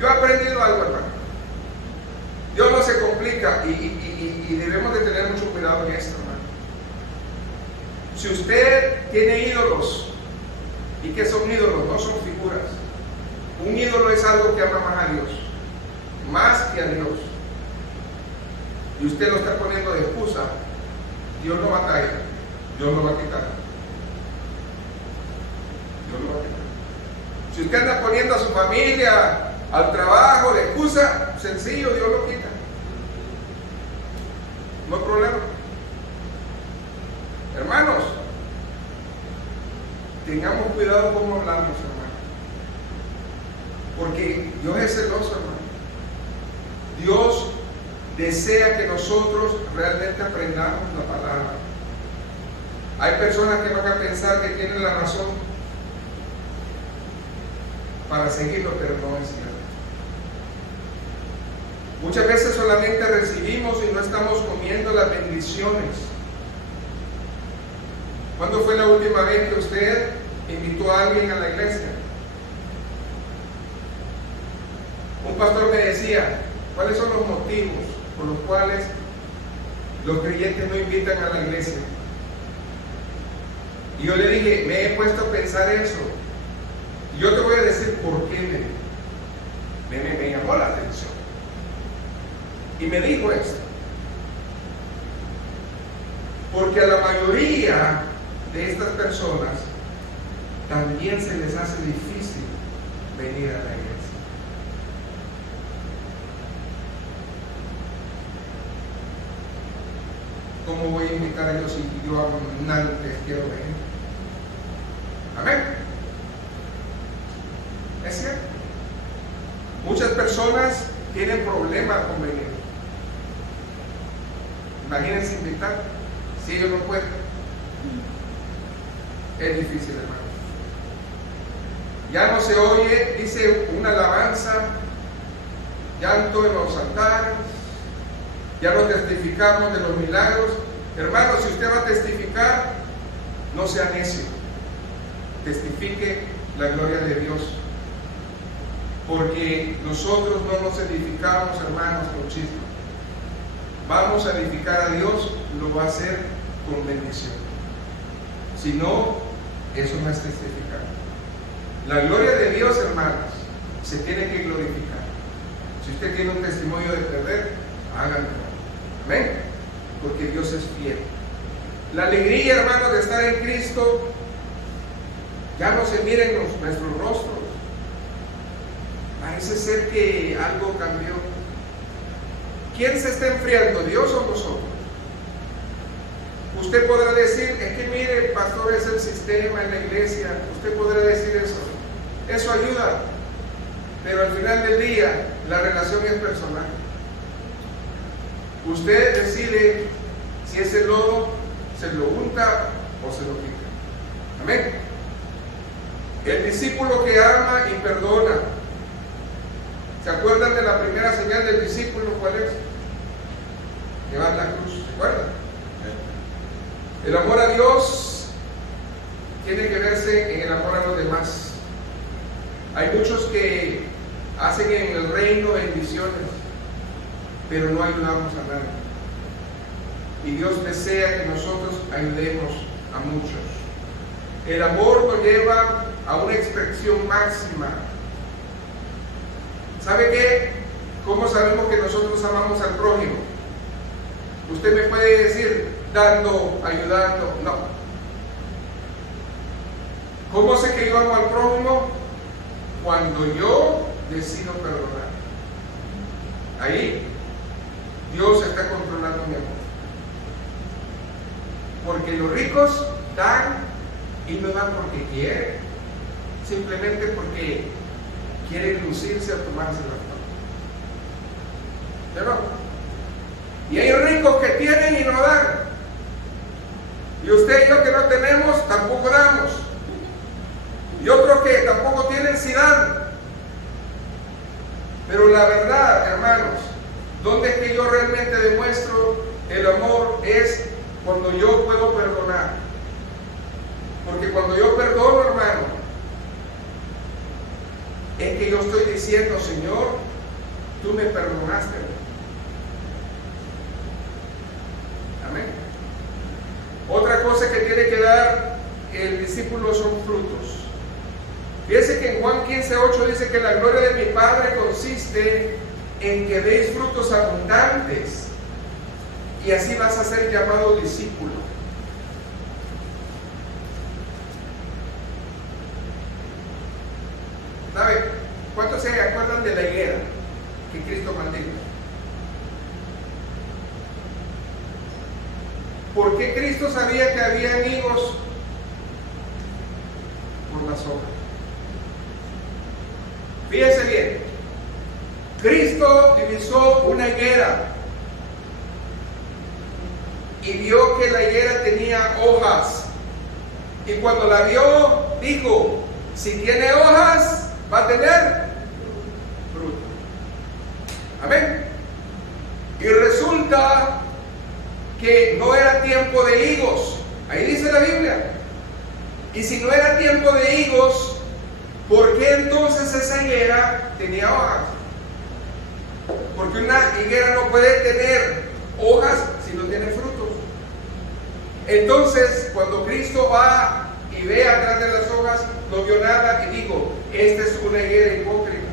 Yo he aprendido algo, hermano. Dios no se complica y debemos de tener mucho cuidado en esto, hermano. Si usted tiene ídolos, ¿y qué son ídolos? No son figuras. Un ídolo es algo que ama más a Dios, más que a Dios. Y usted lo está poniendo de excusa. Dios no va a traer, Dios lo va a quitar. Dios lo va a quitar. Si usted anda poniendo a su familia, al trabajo de excusa, sencillo, Dios lo quita. No hay problema. Hermanos, tengamos cuidado cómo hablamos, hermano. Porque Dios es celoso, hermano. Dios desea que nosotros realmente aprendamos la palabra. Hay personas que van a pensar que tienen la razón para seguirlo, pero no es cierto. Muchas veces solamente recibimos y no estamos comiendo las bendiciones. ¿Cuándo fue la última vez que usted invitó a alguien a la iglesia? Un pastor me decía, ¿cuáles son los motivos por los cuales los creyentes no invitan a la iglesia? Y yo le dije, me he puesto a pensar eso. Y yo te voy a decir por qué me llamó la atención. Y me dijo esto. Porque a la mayoría de estas personas también se les hace difícil venir a la iglesia. ¿Cómo voy a invitar a Dios si yo antes quiero venir? Amén. Es cierto. Muchas personas tienen problemas con venir. Imagínense invitar, si ellos no pueden. Es difícil, hermano. Ya no se oye, dice una alabanza, llanto en los altares, ya no testificamos de los milagros. Hermano, si usted va a testificar, no sea necio. Testifique la gloria de Dios. Porque nosotros no nos edificamos, hermanos, con chisme. Vamos a edificar a Dios, lo va a hacer con bendición. Si no, eso no es testificar. La gloria de Dios, hermanos, se tiene que glorificar. Si usted tiene un testimonio de perder, háganlo. Amén. Porque Dios es fiel. La alegría, hermanos, de estar en Cristo ya no se mira en nuestros rostros. Parece ser que algo cambió. ¿Quién se está enfriando, Dios o nosotros? Usted podrá decir, es que mire, pastor, es el sistema en la iglesia. Usted podrá decir eso. Eso ayuda. Pero al final del día, la relación es personal. Usted decide si ese lodo se lo unta o se lo quita. Amén. El discípulo que ama y perdona. ¿Se acuerdan de la primera señal del discípulo? ¿Cuál es? Llevar la cruz. ¿Se acuerdan? El amor a Dios tiene que verse en el amor a los demás. Hay muchos que hacen en el reino bendiciones, pero no ayudamos a nadie. Y Dios desea que nosotros ayudemos a muchos. El amor nos lleva a una expresión máxima. ¿Sabe qué? ¿Cómo sabemos que nosotros amamos al prójimo? Usted me puede decir, dando, ayudando. No. ¿Cómo sé que yo amo al prójimo? Cuando yo decido perdonar. Ahí Dios está controlando mi amor. Porque los ricos dan y no dan porque quieren, simplemente porque quieren lucirse a tomarse la foto. ¿Pero? Y hay ricos que tienen y no dan. Y usted y yo que no tenemos, tampoco damos. Y otros que tampoco tienen, sí dan. Pero la verdad, hermanos, ¿dónde es que yo realmente demuestro el amor? Es cuando yo puedo perdonar. Porque cuando yo perdono, hermano, es que yo estoy diciendo, Señor, tú me perdonaste. Amén. Otra cosa que tiene que dar el discípulo son frutos. Fíjense que en Juan 15:8 dice que la gloria de mi Padre consiste en que deis frutos abundantes, y así vas a ser llamado discípulo. ¿Sabe? ¿Cuántos se acuerdan de la higuera que Cristo maldijo? ¿Por qué Cristo sabía que había higos? Por las hojas. Fíjense bien, Cristo divisó una higuera y vio que la higuera tenía hojas, y cuando la vio dijo, si tiene hojas va a tener fruto. Amén. Y resulta que no era tiempo de higos, ahí dice la Biblia. Y si no era tiempo de higos, ¿por qué entonces esa higuera tenía hojas? Porque una higuera no puede tener hojas si no tiene frutos. Entonces, cuando Cristo va y ve atrás de las hojas, no vio nada y dijo, esta es una higuera hipócrita.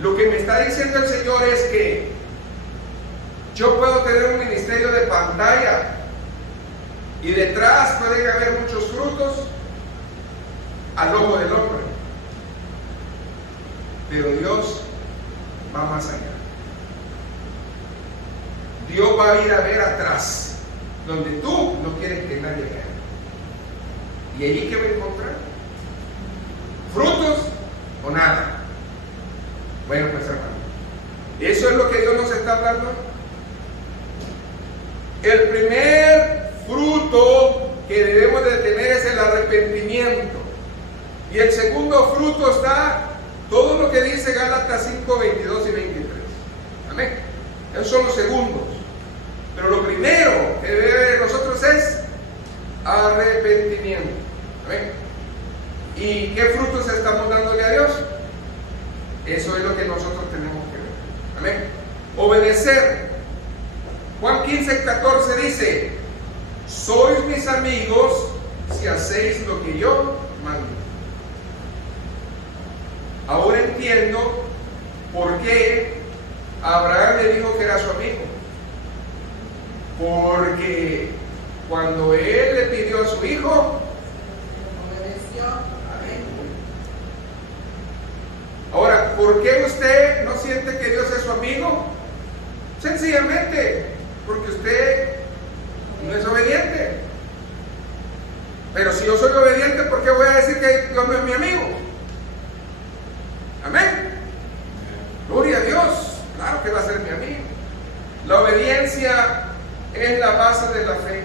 Lo que me está diciendo el Señor es que yo puedo tener un ministerio de pantalla y detrás pueden haber muchos frutos al ojo del hombre, pero Dios va más allá. Dios va a ir a ver atrás, donde tú no quieres que nadie vea. ¿Y allí qué va a encontrar? ¿Frutos o nada? Bueno, pues hermano, eso es lo que Dios nos está hablando. El primer fruto que debemos de tener es el arrepentimiento. Y el segundo fruto está todo lo que dice Gálatas 5, 22 y 23. Amén. Esos son los segundos. Pero lo primero que debe haber en nosotros es arrepentimiento. Amén. ¿Y qué frutos estamos dándole a Dios? Eso es lo que nosotros tenemos que ver. Amén. Obedecer. Juan 15, 14 dice, sois mis amigos si hacéis lo que yo mando. Ahora entiendo por qué Abraham le dijo que era su amigo. Porque cuando él le pidió a su hijo, obedeció. Amén. Ahora, ¿por qué usted no siente que Dios es su amigo? Sencillamente, porque usted no es obediente. Pero si yo soy obediente, ¿por qué voy a decir que Dios no es mi amigo? Amén. Gloria a Dios. Claro que va a ser mi amigo. La obediencia es la base de la fe.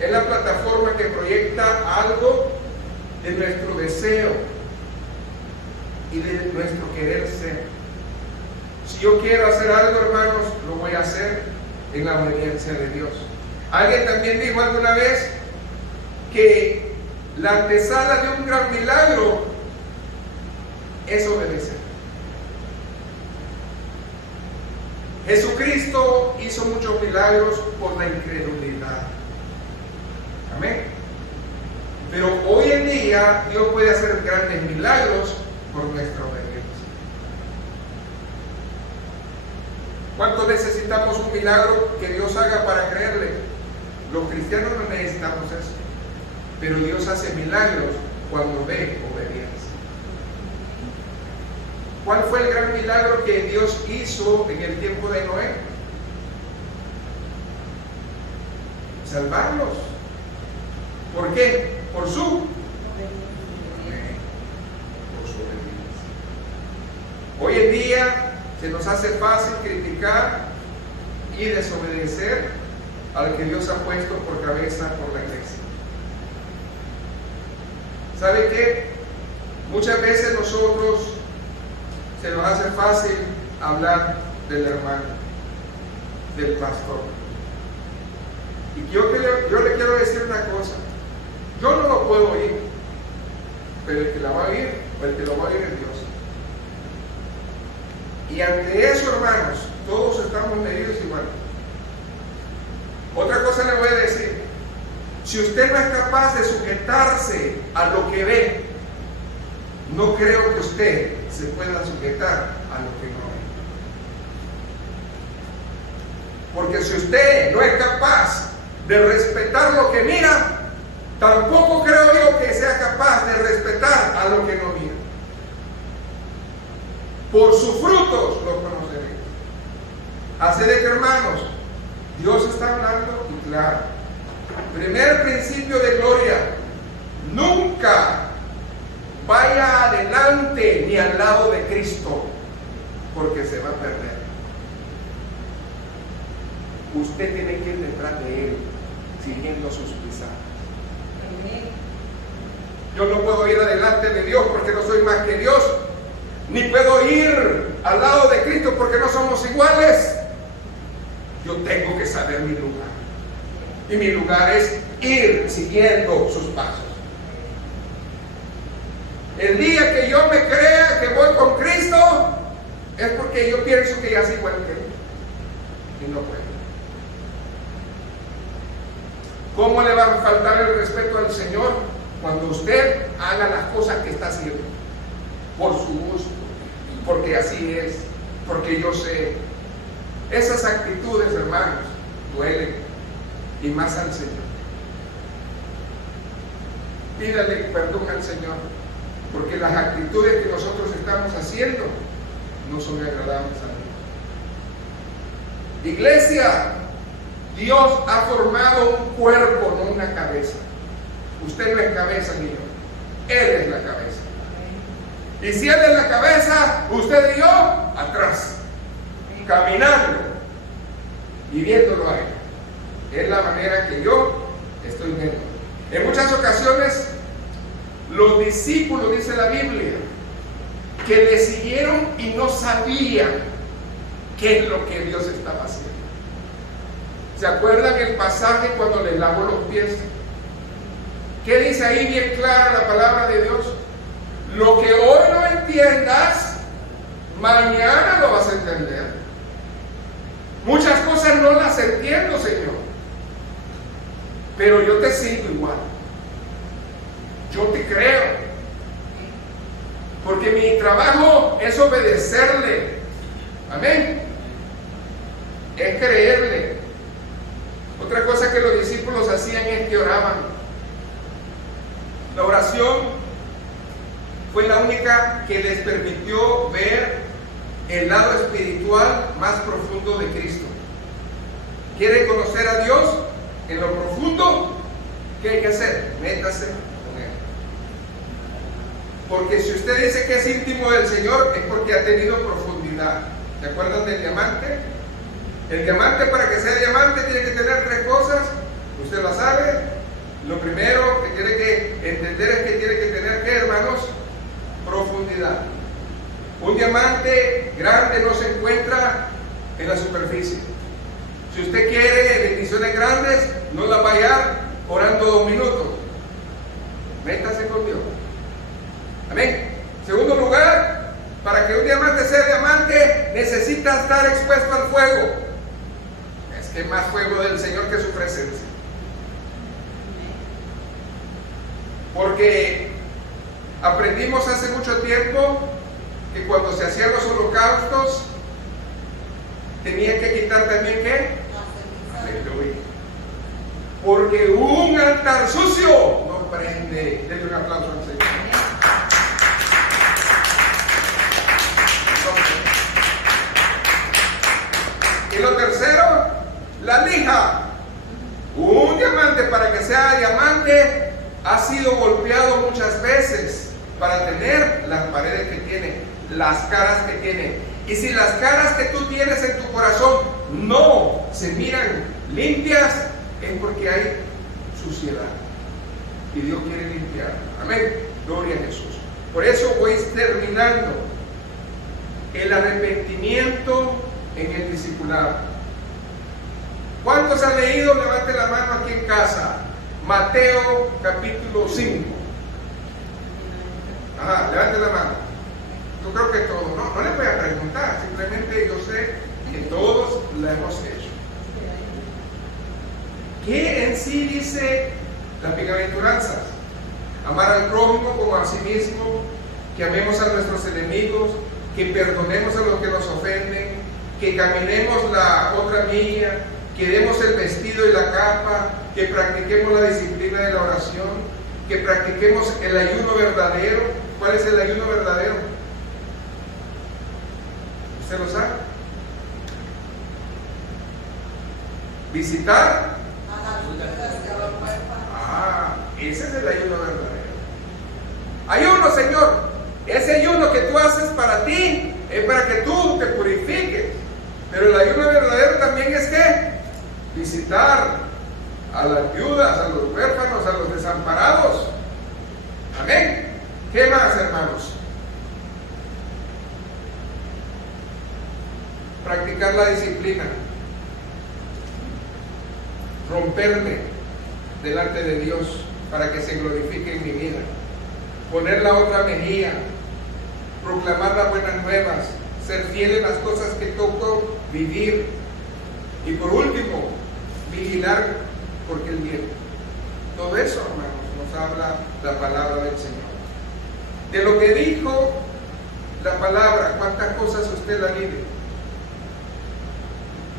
Es la plataforma que proyecta algo de nuestro deseo y de nuestro querer ser. Si yo quiero hacer algo, hermanos, lo voy a hacer en la obediencia de Dios. Alguien también dijo alguna vez que la antesala de un gran milagro es obedecer. Jesucristo hizo muchos milagros por la incredulidad. Amén. Pero hoy en día Dios puede hacer grandes milagros por nuestra obediencia. ¿Cuánto necesitamos un milagro que Dios haga para creerle? Los cristianos no necesitamos eso. Pero Dios hace milagros cuando ve obediencia. ¿Cuál fue el gran milagro que Dios hizo en el tiempo de Noé? Salvarlos. ¿Por qué? Por su obediencia. Hoy en día se nos hace fácil criticar y desobedecer al que Dios ha puesto por cabeza por la iglesia. ¿Sabe qué? Muchas veces nosotros se nos hace fácil hablar del hermano, del pastor. Y yo le quiero decir una cosa. Yo no lo puedo oír, pero el que la va a oír, o el que lo va a oír es Dios. Y ante eso, hermanos, todos estamos medidos igual. Otra cosa le voy a decir: si usted no es capaz de sujetarse a lo que ve, no creo que usted se pueda sujetar a lo que no ve. Porque si usted no es capaz de respetar lo que mira, tampoco creo yo que sea capaz de respetar a lo que no mira. Por sus frutos los conoceréis. Así de que, hermanos, Dios está hablando y claro. Primer principio de gloria: nunca vaya adelante ni al lado de Cristo, porque se va a perder. Usted tiene que ir detrás de Él, siguiendo sus pisadas. Yo no puedo ir adelante de Dios porque no soy más que Dios, ni puedo ir al lado de Cristo porque no somos iguales. Yo tengo que saber mi lugar, y mi lugar es ir siguiendo sus pasos. El día que yo me crea que voy con Cristo es porque yo pienso que ya soy igual que Él, y no puedo. ¿Cómo le va a faltar el respeto al Señor cuando usted haga las cosas que está haciendo por su gusto, porque así es, porque yo sé? Esas actitudes, hermanos, duelen, y más al Señor. Pídale perdón al Señor, porque las actitudes que nosotros estamos haciendo no son agradables a Dios. Iglesia, Dios ha formado un cuerpo, no una cabeza. Usted no es cabeza, ni yo. Él es la cabeza. Y si Él es la cabeza, usted y yo atrás, caminando y viéndolo a Él. Es la manera que yo estoy viendo. En muchas ocasiones, los discípulos, dice la Biblia, que le siguieron y no sabían qué es lo que Dios estaba haciendo. ¿Se acuerdan el pasaje cuando les lavó los pies? ¿Qué dice ahí bien clara la palabra de Dios? Lo que hoy no entiendas, mañana lo vas a entender. Muchas cosas no las entiendo, Señor, pero yo te sigo igual. Yo te creo, porque mi trabajo es obedecerle. Amén. Es creerle. Otra cosa que los discípulos hacían es que oraban. La oración fue la única que les permitió ver el lado espiritual más profundo de Cristo. ¿Quiere conocer a Dios en lo profundo? ¿Qué hay que hacer? Métase con Él. Porque si usted dice que es íntimo del Señor, es porque ha tenido profundidad. ¿Se acuerdan del diamante? El diamante, para que sea diamante, tiene que tener tres cosas. Usted lo sabe. Lo primero que tiene que entender es que tiene que tener, ¿qué, hermanos? Profundidad. Un diamante grande no se encuentra en la superficie. Si usted quiere bendiciones grandes, no las va a hallar orando 2 minutos. Métase con Dios. Amén. Segundo lugar, para que un diamante sea diamante, necesita estar expuesto al fuego. Es que más fuego del Señor que su presencia. Porque aprendimos hace mucho tiempo que cuando se hacían los holocaustos, tenía que quitar también, ¿qué? Aleluya. Porque un altar sucio no prende. Denle un aplauso al Señor. Y lo tercero, la lija. Un diamante, para que sea diamante, ha sido golpeado muchas veces para tener las paredes que tiene, las caras que tiene. Y si las caras que tú tienes en tu corazón no se miran limpias, es porque hay suciedad. Y Dios quiere limpiar. Amén. Gloria a Jesús. Por eso voy terminando. El arrepentimiento en el discipulado. ¿Cuántos han leído? Levante la mano aquí en casa. Mateo capítulo 5. Ajá, levante la mano. Yo creo que todos, no les voy a preguntar, simplemente yo sé que todos la hemos hecho. ¿Qué en sí dice las bienaventuranzas? Amar al prójimo como a sí mismo, que amemos a nuestros enemigos, que perdonemos a los que nos ofenden, que caminemos la otra milla, que demos el vestido y la capa, que practiquemos la disciplina de la oración, que practiquemos el ayuno verdadero. ¿Cuál es el ayuno verdadero? ¿Usted lo sabe? Visitar. Ese es el ayuno verdadero. Ayuno, Señor. Ese ayuno que tú haces para ti es para que tú te purifiques. Pero el ayuno verdadero también es que visitar a las viudas, a los huérfanos, a los desamparados. Amén. ¿Qué más, hermanos? Practicar la disciplina. Romperme delante de Dios para que se glorifique en mi vida. Poner la otra mejilla. Proclamar las buenas nuevas. Ser fiel en las cosas que toco vivir. Y por último, vigilar porque el bien. Todo eso, hermanos, nos habla la palabra del Señor. De lo que dijo la palabra, ¿cuántas cosas usted la vive?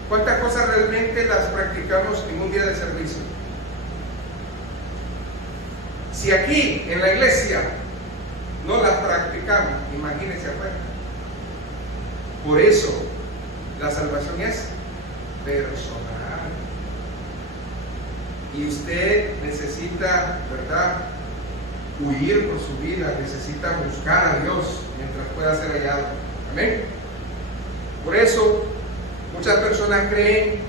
¿Cuántas cosas realmente las practicamos en un día de servicio? Si aquí, en la iglesia, no las practicamos, imagínense afuera. Por eso, la salvación es personal. Y usted necesita, ¿verdad?, huir por su vida, necesita buscar a Dios mientras pueda ser hallado. Amén. Por eso, muchas personas creen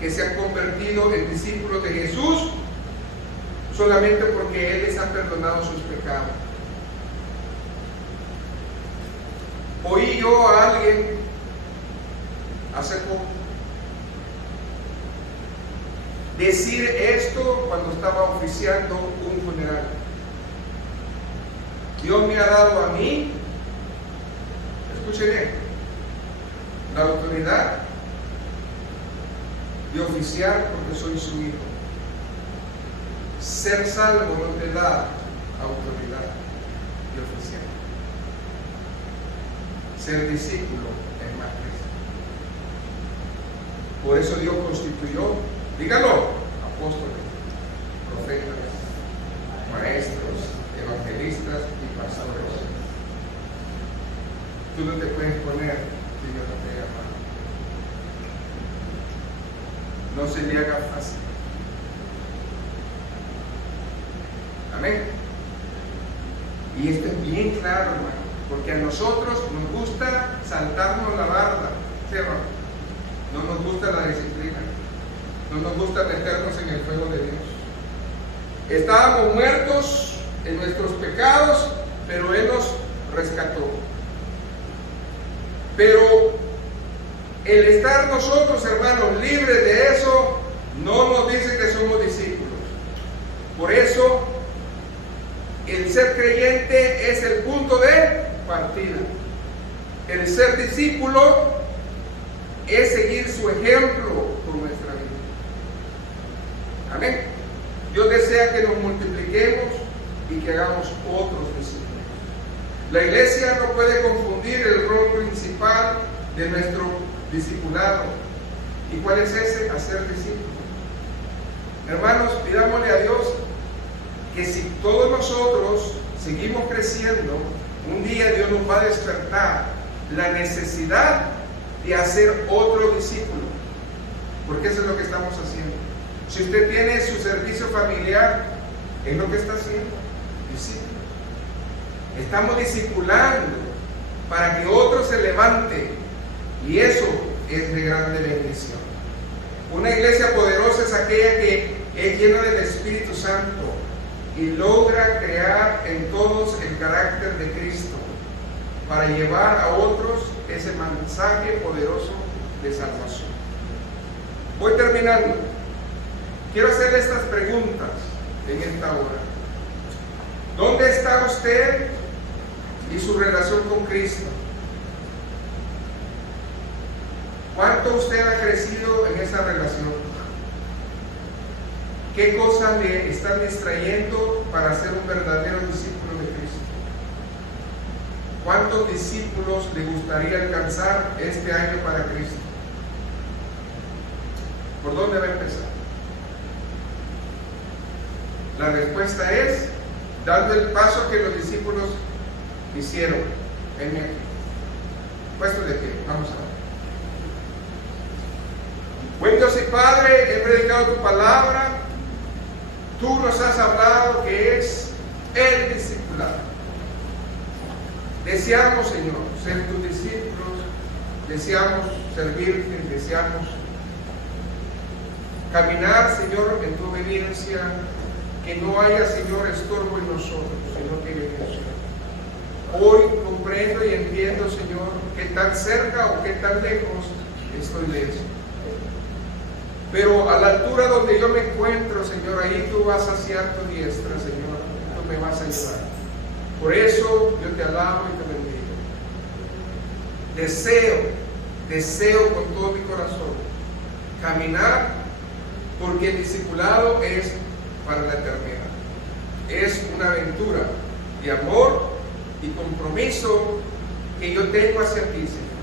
que se han convertido en discípulos de Jesús solamente porque Él les ha perdonado sus pecados. Oí yo a alguien hace poco decir esto cuando estaba oficiando un funeral. Dios me ha dado a mí, escuche bien, la autoridad de oficiar porque soy su hijo. Ser salvo no te da autoridad de oficiar. Ser discípulo es más que eso. Por eso Dios constituyó, dígalo, apóstoles, profetas, maestros, evangelistas y pastores. Tú no te puedes poner si Dios no te llama. No se le haga fácil. Amén. Y esto es bien claro, hermano, porque a nosotros nos gusta saltarnos la barda, ¿sí, hermano? No nos gusta la disciplina, no nos gusta meternos en el fuego de Dios. Estábamos muertos en nuestros pecados, pero Él nos rescató. Pero el estar nosotros, hermanos, libres de eso, no nos dice que somos discípulos. Por eso, el ser creyente es el punto de partida. El ser discípulo es seguir su ejemplo por nuestra vida. Amén. Dios desea que nos multipliquemos y que hagamos otros discípulos. La iglesia no puede confundir el rol principal de nuestro discipulado. ¿Y cuál es ese? Hacer discípulos. Hermanos, pidámosle a Dios que si todos nosotros seguimos creciendo, un día Dios nos va a despertar la necesidad de hacer otro discípulo, porque eso es lo que estamos haciendo. Si usted tiene su servicio familiar, es lo que está haciendo, discípulo. Estamos discipulando para que otro se levante, y eso es de grande bendición. Una iglesia poderosa es aquella que es llena del Espíritu Santo y logra crear en todos el carácter de Cristo para llevar a otros ese mensaje poderoso de salvación. Voy terminando. Quiero hacerle estas preguntas en esta hora. ¿Dónde está usted y su relación con Cristo. ¿Cuánto usted ha crecido en esa relación? ¿Qué cosas le están distrayendo para ser un verdadero discípulo de Cristo? ¿Cuántos discípulos le gustaría alcanzar este año para Cristo? ¿Por dónde va a empezar? La respuesta es dando el paso que los discípulos hicieron. Venme aquí. Puesto de pie, vamos a ver. Buen Dios y Padre, he predicado tu palabra. Tú nos has hablado que es el discipulado. Deseamos, Señor, ser tus discípulos. Deseamos servirte, deseamos caminar, Señor, en tu obediencia. Que no haya, Señor, estorbo en nosotros, sino que bendición. Hoy comprendo y entiendo, Señor, que tan cerca o que tan lejos estoy de eso. Pero a la altura donde yo me encuentro, Señor, ahí tú vas a saciar tu diestra, Señor. Tú me vas a ayudar. Por eso yo te alabo y te bendigo. Deseo con todo mi corazón caminar, porque el discipulado es para la eternidad. Es una aventura de amor y compromiso que yo tengo hacia ti, Señor.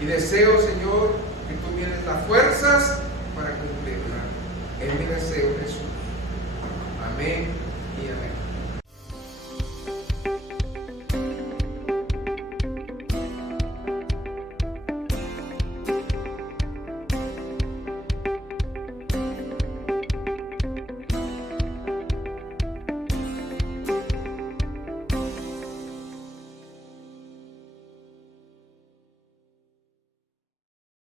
Y deseo, Señor, que tú me des las fuerzas para cumplirla. Es mi deseo, Jesús. Amén.